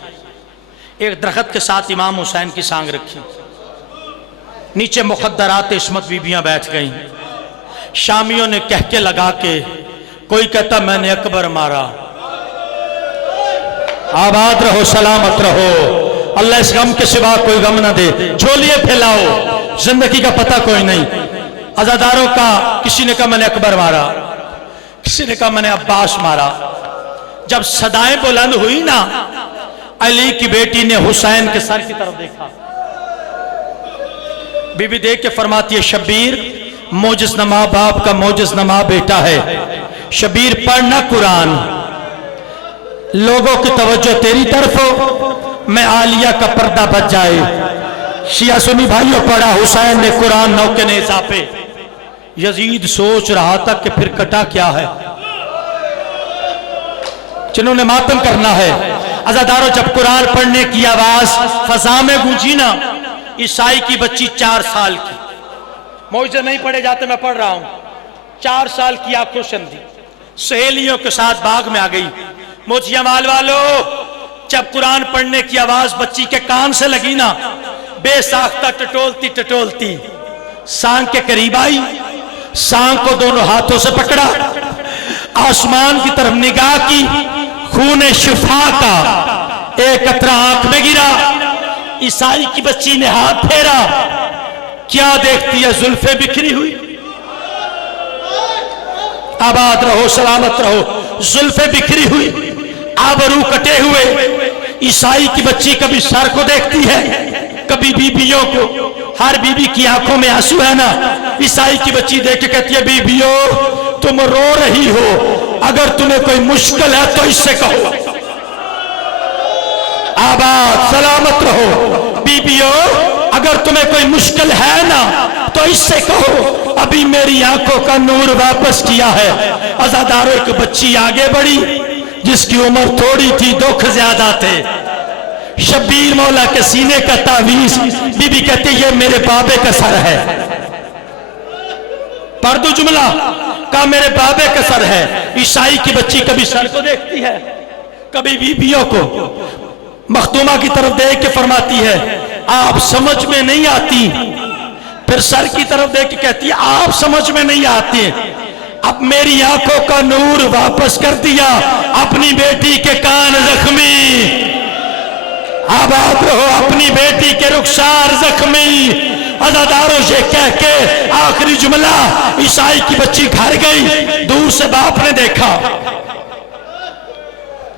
एक दरख्त के साथ इमाम हुसैन की सांग रखी, नीचे मुखद्दरात इस्मत बीबियां बैठ गईं। शामियों ने कहके लगा के, कोई कहता मैंने अकबर मारा। आबाद रहो, सलामत रहो, अल्लाह इस गम के सिवा कोई गम ना दे। झोलिए फैलाओ, जिंदगी का पता कोई नहीं। अजादारों का किसी ने कहा मैंने अकबर मारा, किसी ने कहा मैंने अब्बास मारा। जब सदाएं बुलंद हुई ना, अली की बेटी ने हुसैन के सर की तरफ देखा। बीबी देख के फरमाती है, शबीर मोजिज नमा बाप का मोजिज नमा बेटा है, शबीर पढ़ना कुरान, लोगों की तवज्जो तेरी तरफ हो, मैं आलिया का पर्दा बच जाए। शिया सुन्नी भाइयों, पढ़ा हुसैन ने कुरान नौके ने इजाफे। यजीद सोच रहा था कि फिर कटा क्या है, जिन्होंने मातम करना है। अजादारों, जब कुरान पढ़ने की आवाज फजा में गूंजी ना, ईसाई की बच्ची 4 साल की, मौजे नहीं पढ़े जाते, मैं पढ़ रहा हूं, 4 साल की आंखों से अंधी, सहेलियों के साथ बाग में आ गई। मोतिया माल वालों, जब कुरान पढ़ने की आवाज बच्ची के कान से लगी ना, बेसाख्ता टटोलती टटोलती सांग के करीब आई, सांग को दोनों हाथों से पकड़ा, आसमान की तरफ निगाह की, खून शिफा का एक कतरा आंख में गिरा। ईसाई की बच्ची ने हाथ फेरा, क्या देखती है, जुल्फे बिखरी हुई। आबाद रहो, सलामत रहो, जुल्फे बिखरी हुई, आबरू कटे हुए। ईसाई की बच्ची कभी सर को देखती है, कभी बीबियों को। हर बीबी की आंखों में आंसू है ना। ईसाई की बच्ची देख के कहती है, बीबियों तुम रो रही हो, अगर तुम्हें कोई मुश्किल है तो इससे कहो। आबाद सलामत रहो, बीबियों अगर तुम्हें कोई मुश्किल है ना तो इससे कहो, अभी मेरी आंखों का नूर वापस किया है। अजादारों, एक बच्ची आगे बढ़ी जिसकी उम्र थोड़ी थी, दुख ज्यादा थे। शब्बीर मौला के सीने का तावीज, बीबी कहती ये मेरे बाबे का सर है। पढ़ दो जुमला, का मेरे बाबे का सर है। ईसाई की बच्ची कभी सर को देखती है, कभी बीबियों को। मखदूमा की तरफ देख के फरमाती है, आप समझ में नहीं आती। फिर सर की तरफ देख के कहती है, आप समझ में नहीं आती। अब मेरी आंखों का नूर वापस कर दिया, अपनी बेटी के कान जख्मी, आबाद रहो अपनी बेटी के रुखसार जख्मी। अजादारों ये कह के आखिरी जुमला, ईसाई की बच्ची घर गई, दूर से बाप ने देखा,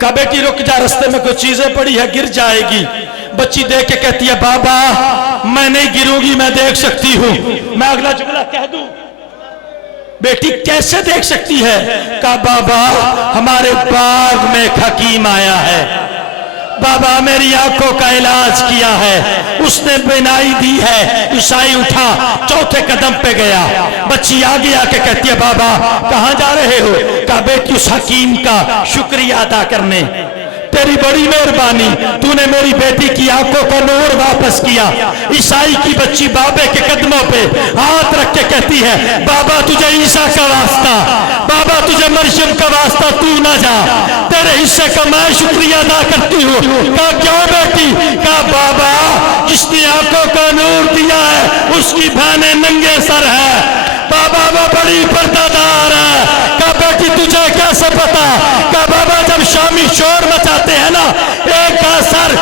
कहा बेटी रुक जा, रास्ते में कोई चीजें पड़ी है गिर जाएगी। बच्ची देख के कहती है बाबा मैं नहीं गिरूंगी, मैं देख सकती हूं। मैं अगला जुमला कह दूं, बेटी कैसे देख सकती है? कहा बाबा हमारे बाग में एक हकीम आया है, बाबा मेरी आंखों का इलाज किया है, उसने बिनाई दी है। ईसाई उठा, चौथे कदम पे गया। बच्ची आगे आके कहती है बाबा कहां जा रहे हो? कहा बेटी उस हकीम का शुक्रिया अदा करने, तेरी बड़ी मेहरबानी, तूने मेरी बेटी की आंखों का नूर वापस किया। ईसाई की बच्ची बाबे के कदमों पे हाथ रख के कहती है बाबा तुझे ईसा का वास्ता, बाबा तुझे मरियम का वास्ता, तू ना जा, तेरे हिस्से का मैं शुक्रिया अदा करती हूँ। कहा क्यों बेटी? कहा बाबा जिसने आंखों का नूर दिया है उसकी बहनें नंगे सर है, बाबा वो बड़ी पर्दादार है। कहा बेटी तुझे कैसे पता? कहा बाबा जब शामी शोर मचाते हैं ना, एक का सर